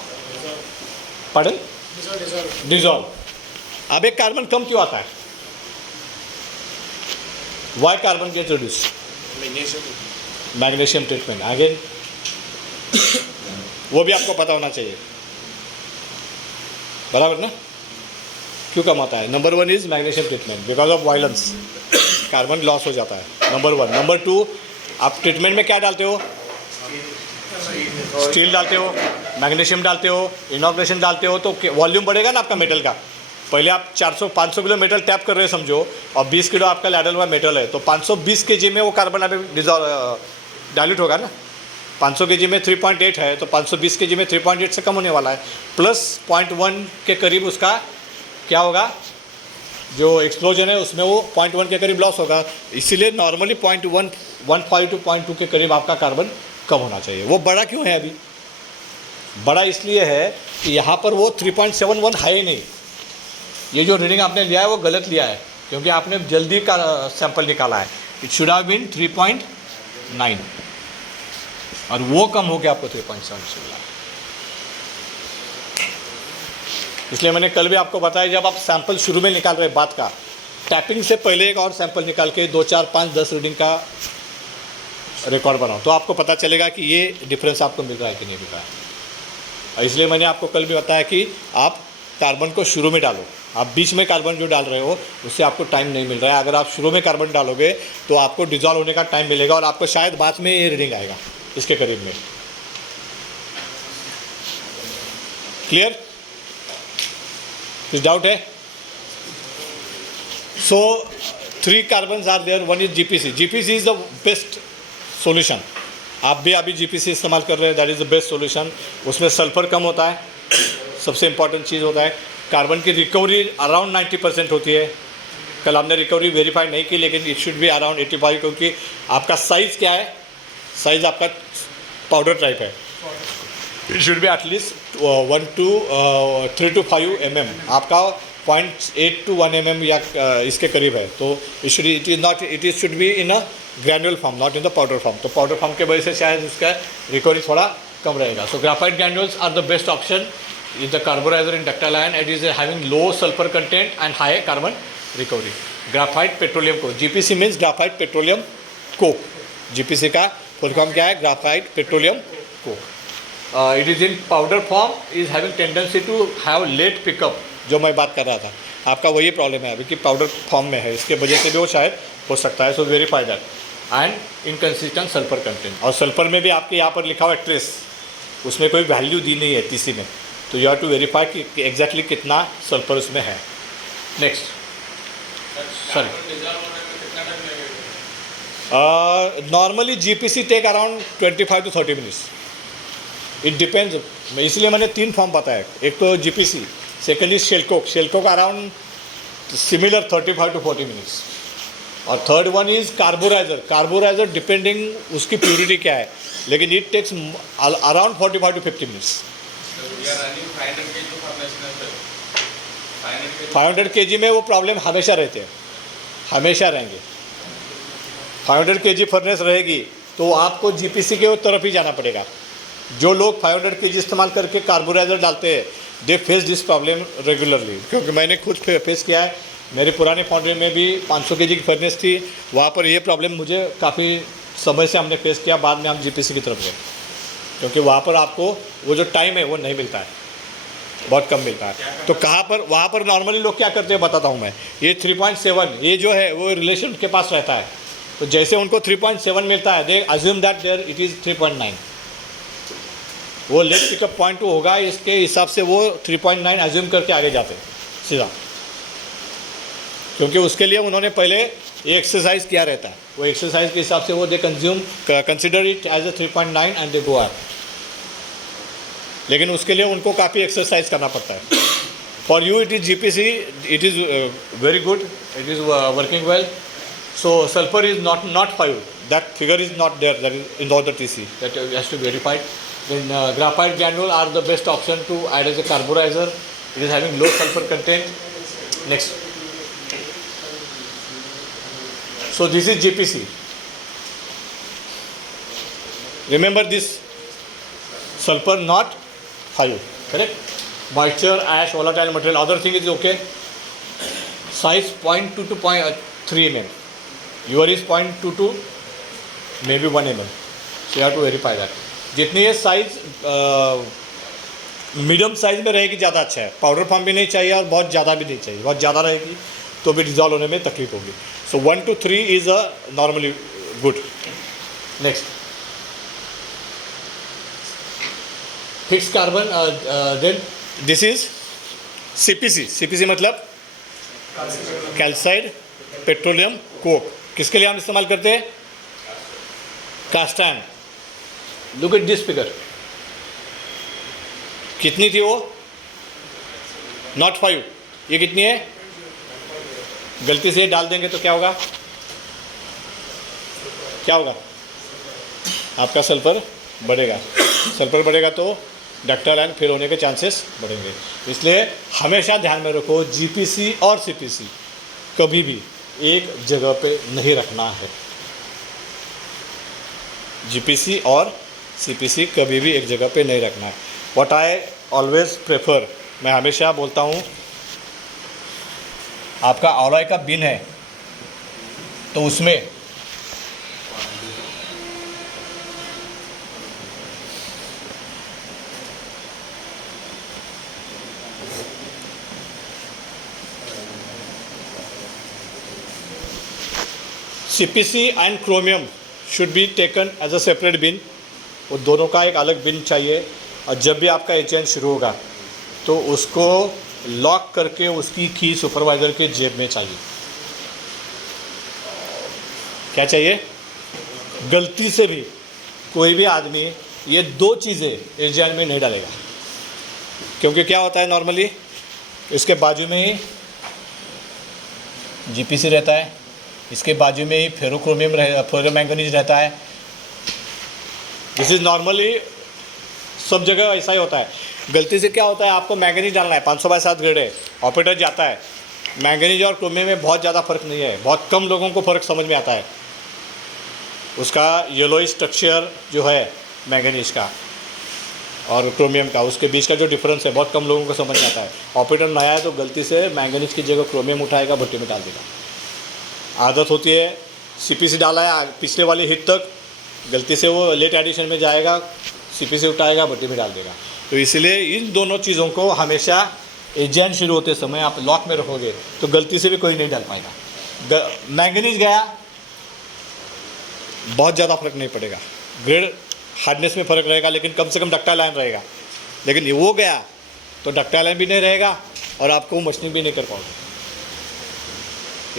पढ़े? डिज़ोल्व। अब एक कार्बन कम क्यों आता है? Why carbon get reduce? Magnesium treatment. आगे वो भी आपको पता होना चाहिए, बराबर ना? क्यों कम आता है? Number 1 is magnesium treatment, because of violence carbon loss हो जाता है, नंबर 1। नंबर 2, आप ट्रीटमेंट में क्या डालते हो? स्टील डालते हो, मैग्नीशियम डालते हो, इनॉक्यूलेशन डालते हो, तो वॉल्यूम बढ़ेगा ना आपका मेटल का। पहले आप 400-500 किलो मेटल टैप कर रहे हैं समझो, और 20 किलो आपका लैडल हुआ मेटल है, तो 520 kg में वो कार्बन अभी डाइल्यूट होगा ना। 500 kg में 3.8 है, तो 520 kg में 3.8 से कम होने वाला है, प्लस 0.1 के करीब उसका क्या होगा? जो एक्सप्लोजन है उसमें वो 0.1 के करीब लॉस होगा। इसीलिए नॉर्मली 0.15 to 0.2 के करीब आपका कार्बन कम होना चाहिए। वो बड़ा क्यों है? अभी बड़ा इसलिए है कि यहाँ पर वो 3.71 है ही नहीं। ये जो रीडिंग आपने लिया है वो गलत लिया है, क्योंकि आपने जल्दी का सैंपल निकाला है। इट शुड हैव बीन 3.9 और वो कम हो गया आपको 3.7 मिला। इसलिए मैंने कल भी आपको बताया, जब आप सैंपल शुरू में निकाल रहे बात का, टैपिंग से पहले एक और सैंपल निकाल के 2, 4, 5, 10 रीडिंग का रिकॉर्ड बनाओ, तो आपको पता चलेगा कि ये डिफरेंस आपको मिल रहा है कि नहीं मिल रहा है। इसलिए मैंने आपको कल भी बताया कि आप कार्बन को शुरू में डालो, आप बीच में कार्बन जो डाल रहे हो उससे आपको टाइम नहीं मिल रहा है। अगर आप शुरू में कार्बन डालोगे तो आपको डिजॉल्व होने का टाइम मिलेगा और आपको शायद बाद में ये रीडिंग आएगा इसके करीब में। क्लियर? कुछ डाउट है? So 3 carbons are there, one is GPC. GPC is the best solution. आप भी अभी जीपीसी इस्तेमाल कर रहे हैं, that is the best solution. उसमें सल्फर कम होता है, सबसे इंपॉर्टेंट चीज़ होता है। कार्बन की रिकवरी अराउंड 90% होती है। कल हमने रिकवरी वेरीफाई नहीं की, लेकिन इट शुड बी अराउंड 85, क्योंकि आपका साइज़ क्या है, साइज़ आपका पाउडर टाइप है। It should be at least 3 to 5 mm, आपका 0.8 to 1 mm या इसके करीब है। तो it should be in a granular form, not in the powder form. तो पाउडर फॉर्म के वजह से शायद उसका रिकवरी थोड़ा कम रहेगा। So graphite granules are the best option is the carburizer in ductile iron. It is having low sulfur content and high carbon recovery. Graphite petroleum coke, GPC means graphite petroleum coke. GPC का full form क्या है? Graphite petroleum coke. It is in powder form, is having tendency to have late pickup, जो मैं बात कर रहा था। आपका वही प्रॉब्लम है अभी कि पाउडर फॉर्म में है, इसके वजह से भी वो शायद हो सकता है। So verify that. And inconsistent sulphur content, और सल्फर में भी आपके यहाँ पर लिखा हुआ है ट्रेस, उसमें कोई वैल्यू दी नहीं है तीसरी में, तो यू हैव टू वेरीफाई कि एग्जैक्टली कितना सल्फर उसमें है। Next sir, normally GPC take around 25 to 30 minutes, it depends. इसलिए मैंने 3 फॉर्म बताया, एक तो GPC, second is shell coke around similar 35 to 40 minutes, और third one is carburiser depending उसकी प्योरिटी क्या है, लेकिन it takes around 45 to 50 minutes. 500 kg में वो प्रॉब्लम हमेशा रहते हैं, हमेशा रहेंगे। 500 kg फर्नेस रहेगी तो आपको जीपीसी के तरफ ही जाना पड़ेगा। जो लोग 500 kg इस्तेमाल करके कार्बोराइजर डालते हैं, they face this problem regularly, क्योंकि मैंने खुद फेस किया है। मेरी पुरानी फाउंड्री में भी 500 kg की फर्नेस थी, वहाँ पर ये प्रॉब्लम मुझे काफ़ी समय से हमने फेस किया। बाद में हम जीपीसी की तरफ गए, क्योंकि वहाँ पर आपको वो जो टाइम है वो नहीं मिलता है, बहुत कम मिलता है। तो कहाँ पर, वहाँ पर नॉर्मली लोग क्या करते हैं बताता हूँ मैं। ये 3.7 ये जो है वो रिलेशन के पास रहता है, तो जैसे उनको 3.7 मिलता है, they assume that there it is 3.9। वो लेट पिकअप पॉइंट होगा, इसके हिसाब से वो 3.9 अज्यूम करके आगे जाते हैं सीधा, क्योंकि उसके लिए उन्होंने पहले ये एक्सरसाइज किया रहता है। वो एक्सरसाइज के हिसाब से वो they consider it as a 3.9 and they go are. लेकिन उसके लिए उनको काफ़ी एक्सरसाइज करना पड़ता है। For you it is GPC, it is very good, it is working well. So sulphur is not 5, that figure is not there, that is in the TC, that has to be verified. Then graphite granule are the best option to add as a carburizer. It is having low sulfur content. Next. So this is GPC. Remember this, sulfur not 5, correct? Moisture, ash, volatile material, other thing is okay. Size 0.2 to 0.3 mm. Your is 0.2 to maybe 1 mm. So you have to verify that. जितनी ये size medium size में रहेगी ज़्यादा अच्छा है। Powder form भी नहीं चाहिए और बहुत ज़्यादा भी नहीं चाहिए। बहुत ज़्यादा रहेगी तो भी डिजॉल्व होने में तकलीफ होगी। So 1 to 3 is a normally good. Next, fix carbon, then this is CPC. CPC मतलब कैल्साइड पेट्रोलियम कोक। किसके लिए हम इस्तेमाल करते हैं? Cast iron. Look at this figure, कितनी थी वो? नॉट 5, ये कितनी है? गलती से डाल देंगे तो क्या होगा? क्या होगा? आपका सल्फर बढ़ेगा। सल्फर बढ़ेगा तो डक्टाइल आयन फेल होने के चांसेस बढ़ेंगे। इसलिए हमेशा ध्यान में रखो, जीपीसी और सीपीसी कभी भी एक जगह पे नहीं रखना है। जीपीसी और सीपीसी कभी भी एक जगह पे नहीं रखना है। व्हाट आई ऑलवेज प्रेफर, मैं हमेशा बोलता हूँ, आपका ऑलॉय का बिन है तो उसमें CPC and chromium should be taken as a separate bin, वो दोनों का एक अलग बिन चाहिए। और जब भी आपका एचएन शुरू होगा तो उसको लॉक करके उसकी की सुपरवाइज़र के जेब में चाहिए। क्या चाहिए? गलती से भी कोई भी आदमी ये दो चीज़ें एचएन में नहीं डालेगा, क्योंकि क्या होता है नॉर्मली इसके बाजू में ही जीपीसी रहता है, इसके बाजू में ही फेरोक्रोमियम फेरोमैंगनीज रहता है। दिस इज़ नॉर्मली सब जगह ऐसा ही होता है। गलती से क्या होता है, आपको मैंगनीज डालना है, 500/7 ग्रेड है, ऑपरेटर जाता है। मैंगनीज और क्रोमियम में बहुत ज़्यादा फ़र्क नहीं है, बहुत कम लोगों को फ़र्क समझ में आता है। उसका येलोइश स्ट्रक्चर जो है मैंगनीज का और क्रोमियम का, उसके बीच का जो डिफरेंस है बहुत कम लोगों को समझ में आता है। ऑपरेटर नया है तो गलती से मैंगनीज की जगह क्रोमियम उठाएगा, भट्टी में डाल देगा। आदत होती है CPC डाला है पिछले वाली हिट तक, गलती से वो लेट एडिशन में जाएगा, CPC उठाएगा, भट्टी में डाल देगा। तो इसलिए इन दोनों चीज़ों को हमेशा एजेंट शुरू होते समय आप लॉक में रखोगे तो गलती से भी कोई नहीं डाल पाएगा। मैंगनीज गया बहुत ज़्यादा फर्क नहीं पड़ेगा, ग्रेड हार्डनेस में फ़र्क रहेगा, लेकिन कम से कम डक्टाइल आयन रहेगा। लेकिन वो गया तो डक्टाइल आयन भी नहीं रहेगा और आपको मशीनिंग भी नहीं कर पाओगे।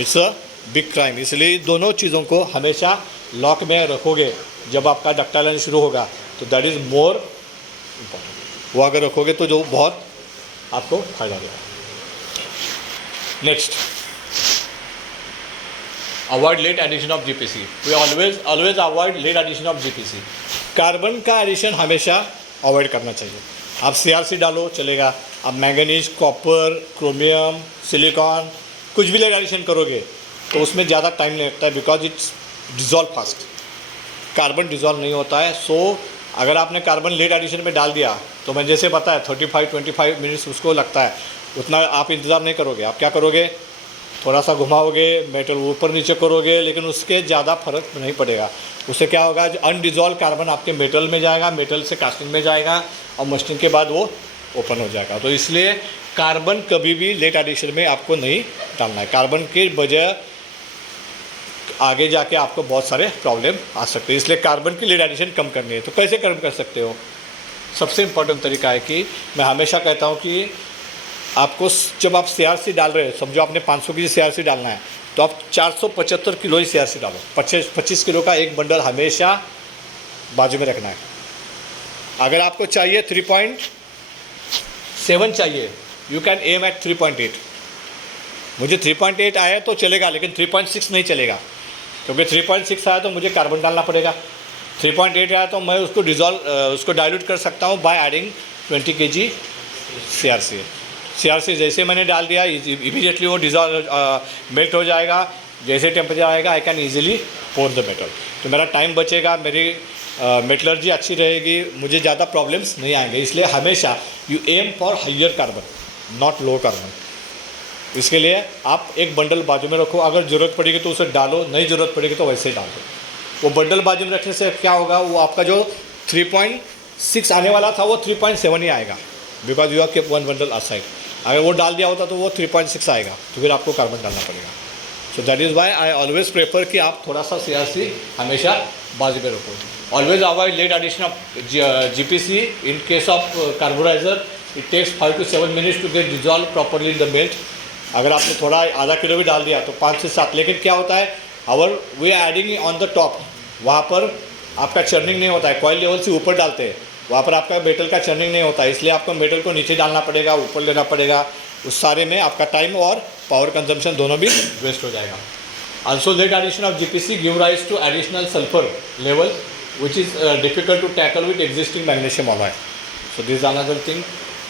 It's a big crime. इसलिए दोनों चीज़ों को हमेशा लॉक में रखोगे। जब आपका डक्टाइल आयन शुरू होगा तो दैट इज़ मोर इम्पॉर्टेंट। वो अगर रखोगे तो जो बहुत आपको फायदा देगा। Next, avoid late addition of GPC। We always avoid late addition of GPC। Carbon का एडिशन हमेशा अवॉइड करना चाहिए। आप CRC डालो चलेगा, आप मैंगनीज, कॉपर, क्रोमियम, सिलिकॉन कुछ भी लेट एडिशन करोगे तो उसमें ज़्यादा टाइम नहीं लगता है, because it's dissolve fast. Carbon dissolve नहीं होता है। सो अगर आपने कार्बन लेट एडिशन में डाल दिया तो मैं जैसे बताया 35-25 मिनट्स उसको लगता है, उतना आप इंतज़ार नहीं करोगे। आप क्या करोगे, थोड़ा सा घुमाओगे, मेटल ऊपर नीचे करोगे, लेकिन उसके ज़्यादा फर्क नहीं पड़ेगा। उससे क्या होगा, जो अनडिज़ोल्व कार्बन आपके मेटल में जाएगा, मेटल से कास्टिंग में जाएगा और मशीनिंग के बाद वो ओपन हो जाएगा। तो इसलिए कार्बन कभी भी लेट एडिशन में आपको नहीं डालना है। कार्बन के बजाय आगे जाके आपको बहुत सारे प्रॉब्लम आ सकते हैं, इसलिए कार्बन की लेट एडिशन कम करनी है। तो कैसे कम कर सकते हो? सबसे इम्पोर्टेंट तरीका है कि मैं हमेशा कहता हूँ कि आपको जब आप CRC डाल रहे हो, समझो आपने 500 kg CRC डालना है तो आप 475 किलो ही CRC डालो। 25 किलो का एक बंडल हमेशा बाजू में रखना है। अगर आपको चाहिए 3.7 चाहिए, यू कैन एम एट 3.8। मुझे 3.8 आया तो चलेगा, लेकिन 3.6 नहीं चलेगा, क्योंकि 3.6 आया तो मुझे कार्बन डालना पड़ेगा। 3.8 आया तो मैं उसको डाइल्यूट कर सकता हूँ बाय एडिंग 20 kg CRC जैसे मैंने डाल दिया इमीडिएटली वो मेल्ट हो जाएगा। जैसे टेम्परेचर आएगा I can easily pour the metal. तो मेरा टाइम बचेगा, मेरी मेटलर्जी अच्छी रहेगी, मुझे ज़्यादा प्रॉब्लम्स नहीं आएंगे। इसलिए हमेशा you aim for higher carbon, not low carbon. इसके लिए आप एक बंडल बाजू में रखो, अगर ज़रूरत पड़ेगी तो उसे डालो, नहीं ज़रूरत पड़ेगी तो वैसे ही डाल दो। वो बंडल बाजू में रखने से क्या होगा, वो आपका जो 3.6 आने वाला था वो 3.7 ही आएगा, because you are keep one bundle aside. अगर वो डाल दिया होता तो वो 3.6 आएगा, तो फिर आपको कार्बन डालना पड़ेगा। So that is why I always prefer कि आप थोड़ा सा CRC हमेशा बाजू में रखो। Always avoid late addition of GPC in case of carburiser. It takes 5 to 7 minutes to get dissolve properly in the melt. अगर आपने थोड़ा आधा किलो भी डाल दिया तो 5 से 7, लेकिन क्या होता है, we are adding on the top, वहाँ पर आपका चर्निंग नहीं होता है। कॉइल लेवल से ऊपर डालते हैं, वहाँ पर आपका मेटल का चर्निंग नहीं होता है, इसलिए आपको मेटल को नीचे डालना पड़ेगा, ऊपर लेना पड़ेगा। उस सारे में आपका टाइम और पावर कंजम्पशन दोनों भी वेस्ट हो जाएगा। Also late addition of GPC give rise to additional sulphur level which is difficult to tackle with existing magnesium alloy. So this another thing.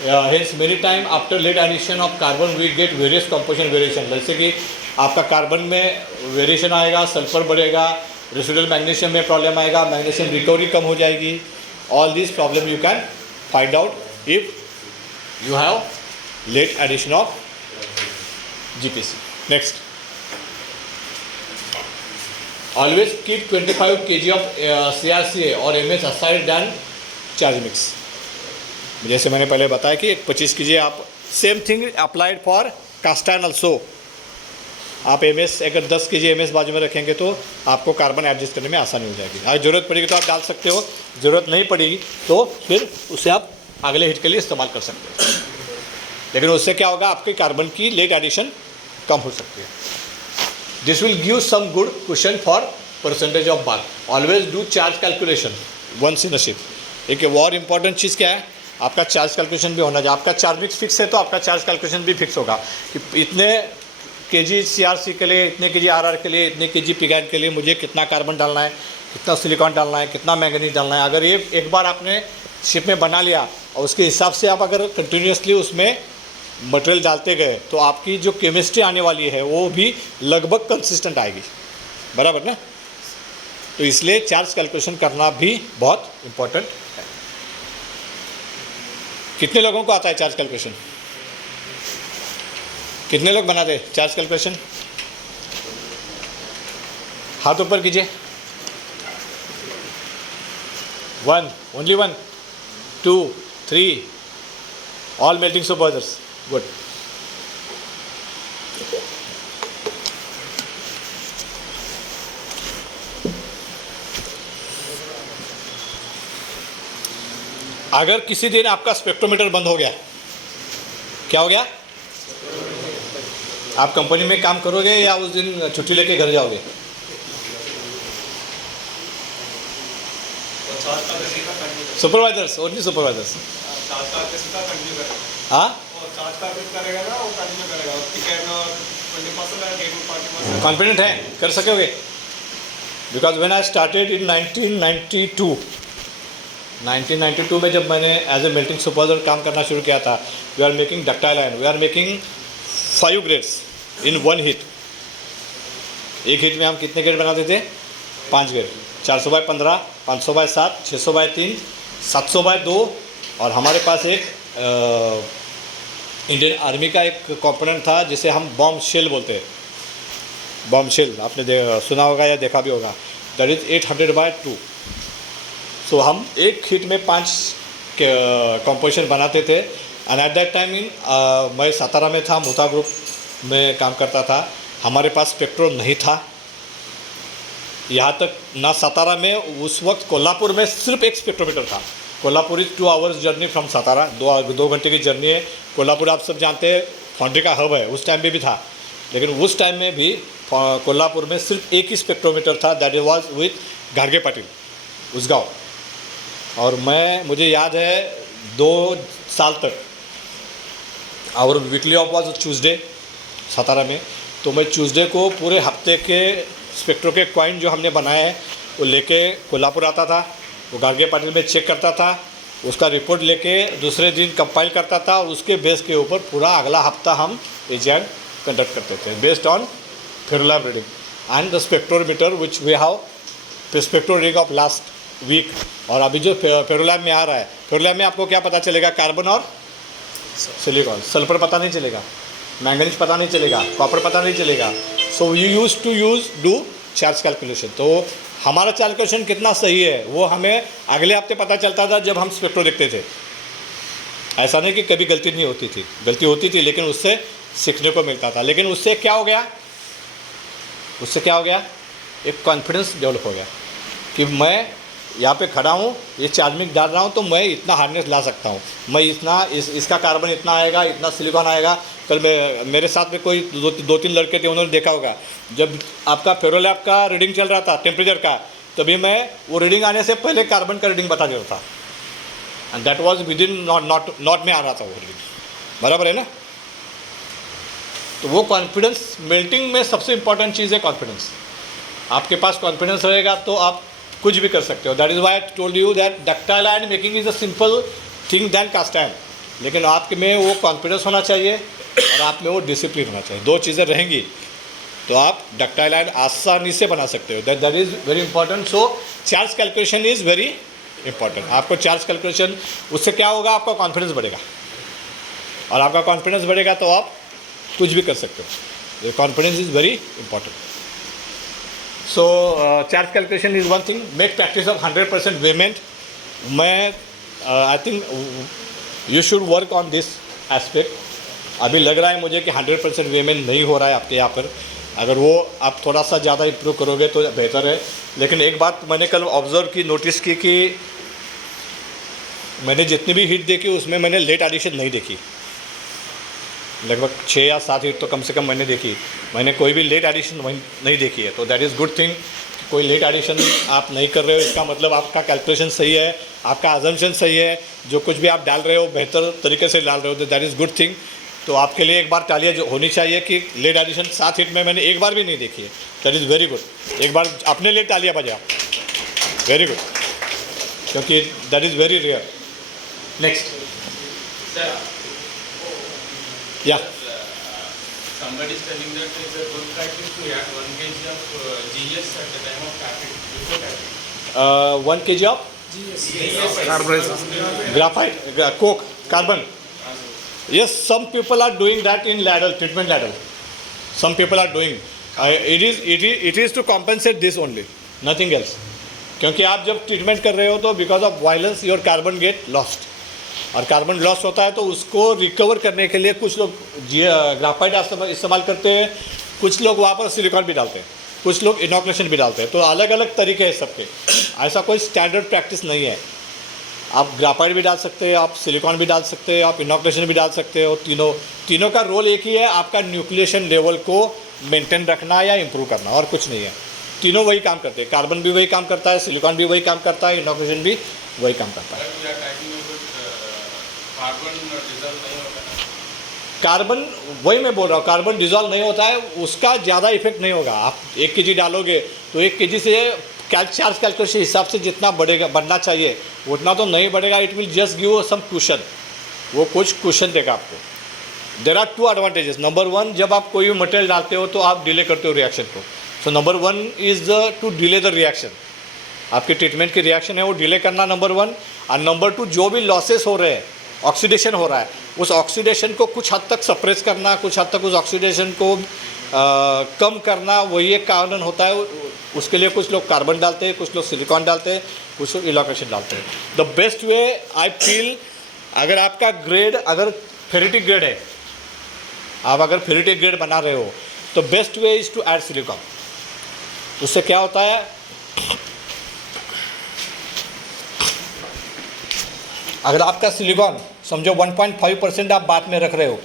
Hence many time after late addition of carbon we get various composition variation. जैसे कि आपका carbon में variation आएगा, sulphur बढ़ेगा, residual magnesium में problem आएगा, magnesium recovery कम हो जाएगी। All these problem you can find out if you have late addition of GPC. Next, always keep 25 kg of CRCA or MS aside than charge mix. जैसे मैंने पहले बताया कि 25 kg आप same thing applied for cast iron also. आप MS अगर 10 kg MS बाजू में रखेंगे तो आपको कार्बन एडजस्ट करने में आसानी हो जाएगी। अगर ज़रूरत पड़ेगी तो आप डाल सकते हो, ज़रूरत नहीं पड़ेगी तो फिर उसे आप अगले हिट के लिए इस्तेमाल कर सकते हो। लेकिन उससे क्या होगा, आपके कार्बन की लेट एडिशन कम हो सकती है। This will give some good question for percentage of bar. Always do charge calculation once in a shift. एक और इम्पॉर्टेंट चीज़ क्या है, आपका चार्ज कैलकुलेशन भी होना चाहिए। आपका चार्ज मिक्स फिक्स है तो आपका चार्ज कैलकुलेशन भी फिक्स होगा कि इतने kg CRC के लिए, इतने kg RR के लिए, इतने kg पिगैन के लिए मुझे कितना कार्बन डालना है, कितना सिलिकॉन डालना है, कितना मैंगनीज डालना है। अगर ये एक बार आपने शिप में बना लिया और उसके हिसाब से आप अगर कंटिन्यूसली उसमें मटेरियल डालते गए तो आपकी जो केमिस्ट्री आने वाली है वो भी लगभग कंसिस्टेंट आएगी, बराबर ना। तो इसलिए चार्ज कैलकुलेशन करना भी बहुत इम्पोर्टेंट है। कितने लोगों को आता है चार्ज कैलकुलेशन? कितने लोग बनाते हैं चार्ज कैलकुलेशन? हाथ ऊपर कीजिए। 1, only 1, 2, 3, all melting supervisors, good. अगर किसी दिन आपका स्पेक्ट्रोमीटर बंद हो गया, क्या हो गया? आप कंपनी में काम करोगे या उस दिन छुट्टी लेके घर जाओगे? Supervisors, only supervisors. हाँ, कॉन्फिडेंट है कर सकोगे? Because when I started in 1992 में जब मैंने एज ए मेल्टिंग सुपरवाइजर काम करना शुरू किया था, we are making ductile iron, we are making 5 grades in 1 heat. एक हीट में हम कितने ग्रेड बनाते थे? 5 ग्रेड, 400/15, 500/7, 600/3, 700/2 और हमारे पास एक इंडियन आर्मी का एक कंपोनेंट था जिसे हम बॉम्ब शेल बोलते हैं। बॉम्ब शेल आपने सुना होगा या देखा भी होगा, दैट इज़ 800/2। सो हम एक हीट में 5 कंपोजिशन बनाते थे। एंड एट दैट टाइम मैं सातारा में था, मोता ग्रुप में काम करता था। हमारे पास स्पेक्ट्रो नहीं था, यहाँ तक ना सातारा में, उस वक्त कोल्हापुर में सिर्फ एक स्पेक्ट्रोमीटर था। Kolhapur is 2 hours journey from Satara, 2 घंटे की जर्नी है। कोल्हापुर आप सब जानते हैं फाउंड्री का हब है, उस टाइम में भी था। लेकिन उस टाइम में भी कोल्हापुर में सिर्फ एक ही स्पेक्ट्रोमीटर था, that was with गार्गे Patil Usgaon. और मुझे याद है 2 साल तक और weekly off was Tuesday Satara में। तो मैं ट्यूसडे को पूरे हफ्ते के स्पेक्ट्रो के कॉइन जो हमने बनाए हैं वो लेके कोल्हापुर आता था, वो गार्गे पाटिल में चेक करता था, उसका रिपोर्ट लेके दूसरे दिन कंपाइल करता था और उसके बेस के ऊपर पूरा अगला हफ्ता हम एजेंट कंडक्ट करते थे based on ferrolab reading and the spectrometer which we have spectro reading of last week. और अभी जो फेरोलैब में आ रहा है, फेरोलैब में आपको क्या पता चलेगा? कार्बन और सिलिकॉन। सल्फर पता नहीं चलेगा, मैंगनीज पता नहीं चलेगा, कॉपर पता नहीं चलेगा। So you use to do charge calculation. तो हमारा चार्ज कैलकुलेशन कितना सही है वो हमें अगले हफ्ते पता चलता था जब हम स्पेक्ट्रो देखते थे। ऐसा नहीं कि कभी गलती नहीं होती थी, गलती होती थी, लेकिन उससे सीखने को मिलता था। लेकिन उससे क्या हो गया? एक कॉन्फिडेंस डेवलप हो गया कि मैं यहाँ पे खड़ा हूँ, ये चार्जिंग डाल रहा हूँ तो मैं इतना हार्डनेस ला सकता हूँ, मैं इतना इसका कार्बन इतना आएगा, इतना सिलिकॉन आएगा। कल मेरे साथ में कोई 2-3 लड़के थे, उन्होंने देखा होगा जब आपका फेरोलैब का रीडिंग चल रहा था टेम्परेचर का, तभी मैं वो रीडिंग आने से पहले कार्बन का रीडिंग बता देता था। And that was with in not में आ रहा था वो रीडिंग, बराबर है ना। तो वो कॉन्फिडेंस, मेल्टिंग में सबसे इंपॉर्टेंट चीज़ है कॉन्फिडेंस। आपके पास कॉन्फिडेंस रहेगा तो आप कुछ भी कर सकते हो। That is why I told you that ductile iron making is a simple thing than cast iron. लेकिन आपके में वो कॉन्फिडेंस होना चाहिए और आप में वो डिसिप्लिन होना चाहिए। 2 चीज़ें रहेंगी तो आप डक्टाइल आयन आसानी से बना सकते हो। That is very important. So charge calculation is very important. आपको चार्ज कैलकुलेशन, उससे क्या होगा? आपका कॉन्फिडेंस बढ़ेगा, और आपका कॉन्फिडेंस बढ़ेगा तो आप कुछ भी कर सकते हो। ये confidence is very important. So charge calculation is one thing. Make practice of 100% वेमेंट। मैं आई think you should work on this aspect. अभी लग रहा है मुझे कि 100% वेमेंट नहीं हो रहा है आपके यहाँ पर, अगर वो आप थोड़ा सा ज़्यादा इम्प्रूव करोगे तो बेहतर है। लेकिन एक बात मैंने कल ऑब्ज़र्व की, नोटिस की कि मैंने जितनी भी हिट देखी उसमें मैंने लेट एडिशन नहीं देखी। लगभग 6 या 7 हिट तो कम से कम मैंने देखी, मैंने कोई भी लेट एडिशन नहीं देखी है। तो दैट इज़ गुड थिंग। कोई लेट एडिशन आप नहीं कर रहे हो, इसका मतलब आपका कैलकुलेशन सही है, आपका अजम्पशन सही है, जो कुछ भी आप डाल रहे हो बेहतर तरीके से डाल रहे हो, तो दैट इज़ गुड थिंग। तो आपके लिए एक बार तालियां जो होनी चाहिए कि लेट एडिशन 7 हिट में मैंने एक बार भी नहीं देखी है। That is very good. एक बार अपने लिए तालियां बजाओ, वेरी गुड, क्योंकि that is very rare. Next या somebody is telling that it's a good practice to add 1 kg of GS at the time of tapping, before tapping. 1 kg of graphite, coke, carbon. Yes, some people are doing that in ladle, treatment ladle. Some people are doing. It is to compensate this only, nothing else. क्योंकि आप जब treatment कर रहे हो तो because of violence your carbon get lost, और carbon loss होता है तो उसको रिकवर करने के लिए कुछ लोग ग्राफाइट इस्तेमाल करते हैं, कुछ लोग वहाँ पर सिलिकॉन भी डालते हैं, कुछ लोग इनॉकुलेशन भी डालते हैं। तो अलग अलग तरीके हैं सबके, ऐसा कोई स्टैंडर्ड प्रैक्टिस नहीं है। आप ग्राफाइट भी डाल सकते हैं, आप सिलिकॉन भी डाल सकते हैं, आप इनॉकुलेशन भी डाल सकते हो। तीनों का रोल एक ही है, आपका न्यूक्लिएशन लेवल को मेंटेन रखना या इम्प्रूव करना, और कुछ नहीं है। तीनों वही काम करते हैं, कार्बन भी वही काम करता है, सिलिकॉन भी वही काम करता है, इनॉकुलेशन भी वही काम करता है। कार्बन, वही मैं बोल रहा हूँ, कार्बन डिजॉल्व नहीं होता है, उसका ज़्यादा इफेक्ट नहीं होगा। आप 1 kg डालोगे तो 1 kg से चार्ज कैलकुलेशन हिसाब से जितना बढ़ना चाहिए उतना तो नहीं बढ़ेगा। It will just give some cushion, वो कुछ कुशन देगा आपको। There are 2 advantages. नंबर 1, जब आप कोई भी मटेरियल डालते हो तो आप डिले करते हो रिएक्शन को। So number 1 is to delay the reaction. आपकी ट्रीटमेंट की रिएक्शन है वो डिले करना, नंबर 1। और नंबर 2, जो भी लॉसेस हो रहे हैं, ऑक्सीडेशन हो रहा है, उस ऑक्सीडेशन को कुछ हद तक सप्रेस करना, कुछ हद तक उस ऑक्सीडेशन को कम करना, वही एक कारण होता है। उसके लिए कुछ लोग कार्बन डालते हैं, कुछ लोग सिलिकॉन डालते हैं, कुछ लोग इनॉकुलेशन डालते हैं। The best way I feel, अगर आपका ग्रेड अगर फेरिटिक ग्रेड है, आप अगर फेरिटिक ग्रेड बना रहे हो तो best way is to add silicon. उससे क्या होता है, अगर आपका सिलिकॉन समझो 1.5% आप बाद में रख रहे हो,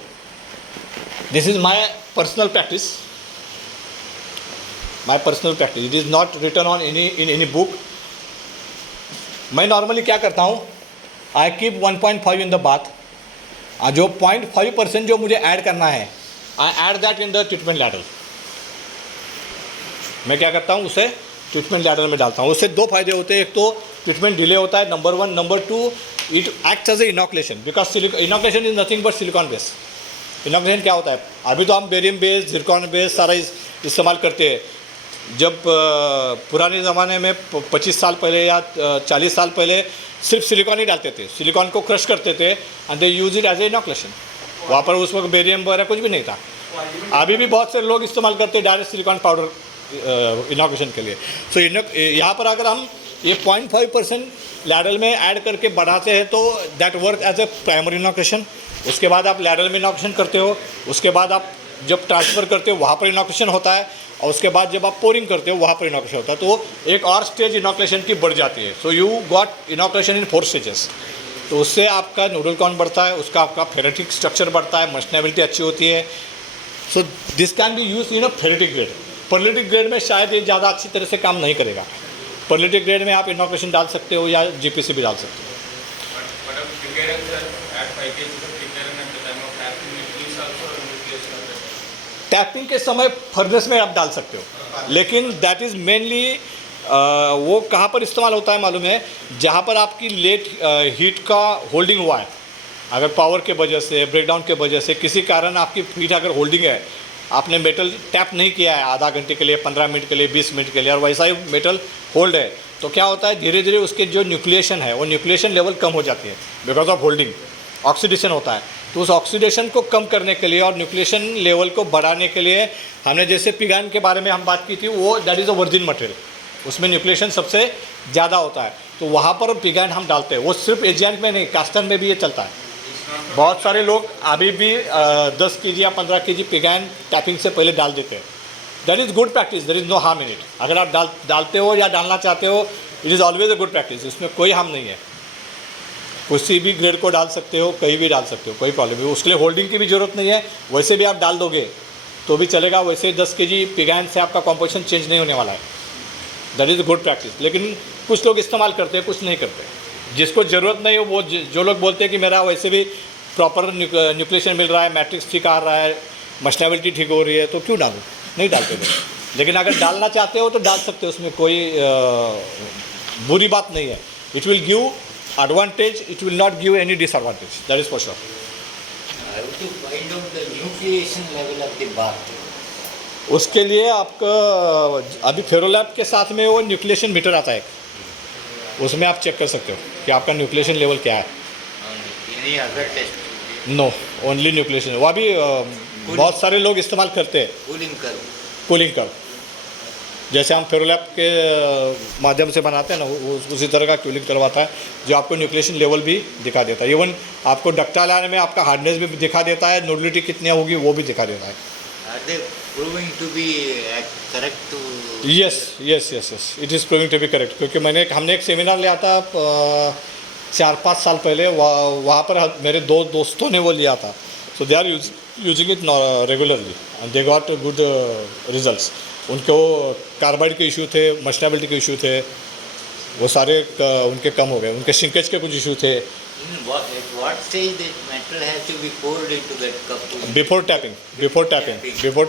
this is my personal practice, it is not written on in any book. मैं नॉर्मली क्या करता हूँ, I keep 1.5 in the bath, जो 0.5% जो मुझे ऐड करना है, I add that in the treatment ladle. मैं क्या करता हूँ, उसे ट्रीटमेंट लैडल में डालता हूँ। उससे 2 फायदे होते हैं, एक तो ट्रीटमेंट डिले होता है, number 1, number 2 it acts as a inoculation, because inoculation is nothing but silicon base. Inoculation क्या होता है, अभी तो हम बेरियम बेस, जिरकॉन बेस सारा इस्तेमाल करते हैं। जब पुराने ज़माने में 25 साल पहले या 40 साल पहले सिर्फ सिलिकॉन ही डालते थे, सिलिकॉन को क्रश करते थे and they use it as a inoculation. वहाँ पर उस वक्त बेरियम वगैरह कुछ भी नहीं था। अभी भी बहुत से लोग इस्तेमाल करते हैं डायरेक्ट सिलिकॉन पाउडर इनॉकुलेशन के लिए। सो यहाँ पर अगर हम ये 0.5% लैडल में ऐड करके बढ़ाते हैं तो that work as a primary inoculation. उसके बाद आप लैडल में इनॉकुलेशन करते हो, उसके बाद आप जब ट्रांसफ़र करते हो वहाँ पर इनॉकुलेशन होता है, और उसके बाद जब आप पोरिंग करते हो वहाँ पर इनॉकुलेशन होता है। तो एक और स्टेज इनॉकुलेशन की बढ़ जाती है। So you got inoculation in 4 stages. तो उससे आपका नूडल काउंट बढ़ता है, उसका आपका फेरेटिक स्ट्रक्चर बढ़ता है, मशनेबिलिटी अच्छी होती है। So this can be use in a ferritic grade. Pearlitic grade में शायद ये ज़्यादा अच्छी तरह से काम नहीं करेगा। परलिटिक ग्रेड में आप इनॉकुलेशन डाल सकते हो या जीपीसी भी डाल सकते हो। टैपिंग के समय फर्नेस में आप डाल सकते हो, लेकिन दैट इज़ मेनली वो कहाँ पर इस्तेमाल होता है मालूम है, जहाँ पर आपकी लेट हीट का होल्डिंग हुआ है। अगर पावर के वजह से, ब्रेकडाउन के वजह से किसी कारण आपकी हीट अगर होल्डिंग है, आपने मेटल टैप नहीं किया है आधा घंटे के लिए, 15 मिनट के लिए, 20 मिनट के लिए, और वैसा ही मेटल होल्ड है, तो क्या होता है धीरे धीरे उसके जो न्यूक्लिएशन है वो न्यूक्लिएशन लेवल कम हो जाती है बिकॉज ऑफ होल्डिंग। ऑक्सीडेशन होता है, तो उस ऑक्सीडेशन को कम करने के लिए और न्यूक्लिएशन लेवल को बढ़ाने के लिए हमने जैसे पिगान के बारे में हम बात की थी, वो that is a virgin material, उसमें न्यूक्लिएशन सबसे ज़्यादा होता है, तो वहाँ पर पिगान हम डालते हैं। वो सिर्फ एजियन में नहीं, कास्टन में भी ये चलता है। बहुत सारे लोग अभी भी 10 kg या 15 kg पिगान टैपिंग से पहले डाल देते हैं, that is good practice, there is no harm in it. अगर आप डालते हो या डालना चाहते हो, it is always a good practice. इसमें कोई हार्म नहीं है. किसी भी ग्रेड को डाल सकते हो, कहीं भी डाल सकते हो, कोई प्रॉब्लम नहीं. उसके लिए होल्डिंग की भी ज़रूरत नहीं है. वैसे भी आप डाल दोगे तो भी चलेगा. वैसे 10 kg पिगैन से आपका कॉम्पोजिशन चेंज नहीं होने वाला है. That is good practice. लेकिन कुछ लोग इस्तेमाल करते हैं, कुछ नहीं करते. जिसको ज़रूरत नहीं हो वो जो लोग बोलते हैं कि मेरा वैसे भी प्रॉपर न्यूक्लिएशन मिल रहा है, मैट्रिक्स ठीक आ रहा है, मस्टेबिलिटी ठीक हो रही है, तो क्यों डालूँ? नहीं डालते लोग. लेकिन अगर डालना चाहते हो तो डाल सकते हो. उसमें कोई बुरी बात नहीं है. It will give advantage, it will not give any disadvantage, that is for sure. How to find out the nucleation level of the bark? उसके लिए आपका अभी फेरोलैब के साथ में वो न्यूक्लिएशन मीटर आता है. उसमें आप चेक कर सकते हो कि आपका न्यूक्लिएशन लेवल क्या है. Any other test? No, only nucleation. वो अभी बहुत सारे लोग इस्तेमाल करते हैं. Cooling curve. कूलिंग कर्व, जैसे हम फेरोलैब के माध्यम से बनाते हैं ना, उसी तरह का कूलिंग कर्व आता है जो आपको न्यूक्लिएशन लेवल भी दिखा देता है. इवन आपको डक्टाइल आयन में आपका हार्डनेस भी दिखा देता है, नोडलिटी कितनी होगी वो भी दिखा देता है. Are they proving to be correct to? Yes yes yes yes, it is proving to be correct. क्योंकि हमने एक सेमिनार लिया था 4-5 साल पहले. वहाँ पर मेरे 2 दोस्तों ने वो लिया था. So they are using it regularly and they got good results. उनको कार्बाइड के इशू थे, मस्टेबिलिटी के इशू थे, वो सारे उनके कम हो गए. उनके श्रिंकेज के कुछ इशू थे. At what stage that metal has to be poured into that cup? Before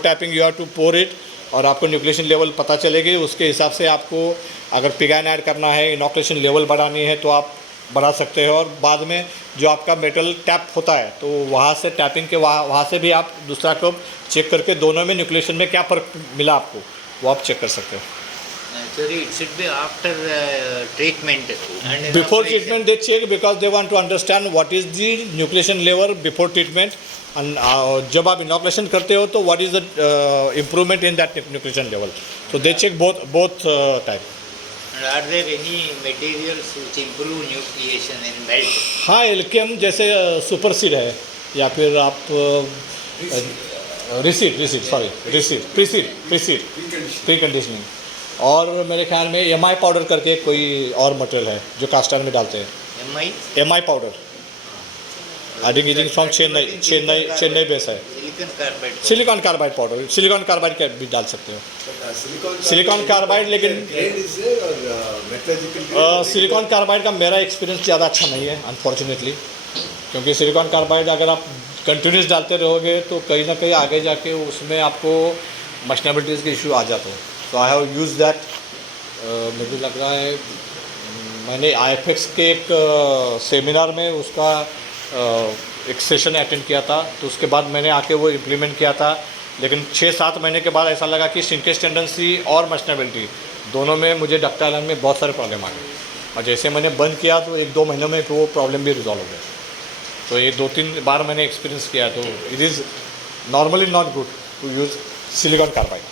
tapping you have to pour it. और आपको न्यूक्लिएशन लेवल पता चलेगी. उसके हिसाब से आपको अगर पिगैन ऐड करना है, इनॉक्युलेशन लेवल बढ़ानी है तो आप बढ़ा सकते हो. और बाद में जो आपका मेटल टैप होता है तो वहाँ से टैपिंग के वहाँ से भी आप दूसरा कप चेक करके दोनों में न्यूक्लिएशन में क्या फ़र्क मिला आपको वो आप चेक कर सकते हो. Sorry, it should be after treatment. And before evaporation. Treatment they check because they want to understand what is the nucleation level before treatment. जब आप इनॉक्युलेशन करते हो तो what is the improvement in that nucleation level. तो they check both type. And are there any materials which improve nucleation in melt? हाँ, एल्केम जैसे supersede है, या फिर आप प्री कंडीशनिंग. और मेरे ख्याल में एमआई पाउडर करके कोई और मटेरियल है जो कास्ट आयरन में डालते हैं. MI? MI powder I think is from Chennai base है. Silicon carbide. Silicon carbide powder, silicon carbide का भी डाल सकते हो. सिलिकॉन कार्बाइड, लेकिन सिलिकॉन कार्बाइड का मेरा एक्सपीरियंस ज़्यादा अच्छा नहीं है अनफॉर्चुनेटली. क्योंकि सिलिकॉन कार्बाइड अगर आप कंटिन्यूस डालते रहोगे तो कहीं ना कहीं आगे जाके उसमें आपको मस्टेबिलिटीज़ के इशू आ जाते हैं. तो आई हैव यूज दैट. मुझे लग रहा है मैंने IFX के एक सेमिनार में उसका एक सेशन अटेंड किया था. तो उसके बाद मैंने आके वो इम्प्लीमेंट किया था. लेकिन 6-7 महीने के बाद ऐसा लगा कि श्रिंकेज टेंडेंसी और मस्टेबिलिटी दोनों में मुझे डक्टाइल आयन में बहुत सारे प्रॉब्लम आ गए. और जैसे मैंने बंद किया तो 1-2 महीनों में वो प्रॉब्लम भी रिजॉल्व हो गया. तो ये 2-3 बार मैंने एक्सपीरियंस किया. तो it is normally not good to use silicon carbide.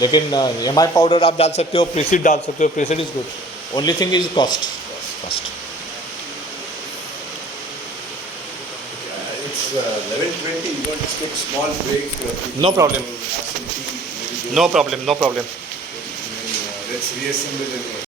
लेकिन एमआई पाउडर आप डाल सकते हो, प्रीसीड डाल सकते हो. Preseed is good. Only thing is cost. It's 11:20. You want to take a small break? No problem. Have some tea, maybe go No problem. and, let's reassemble and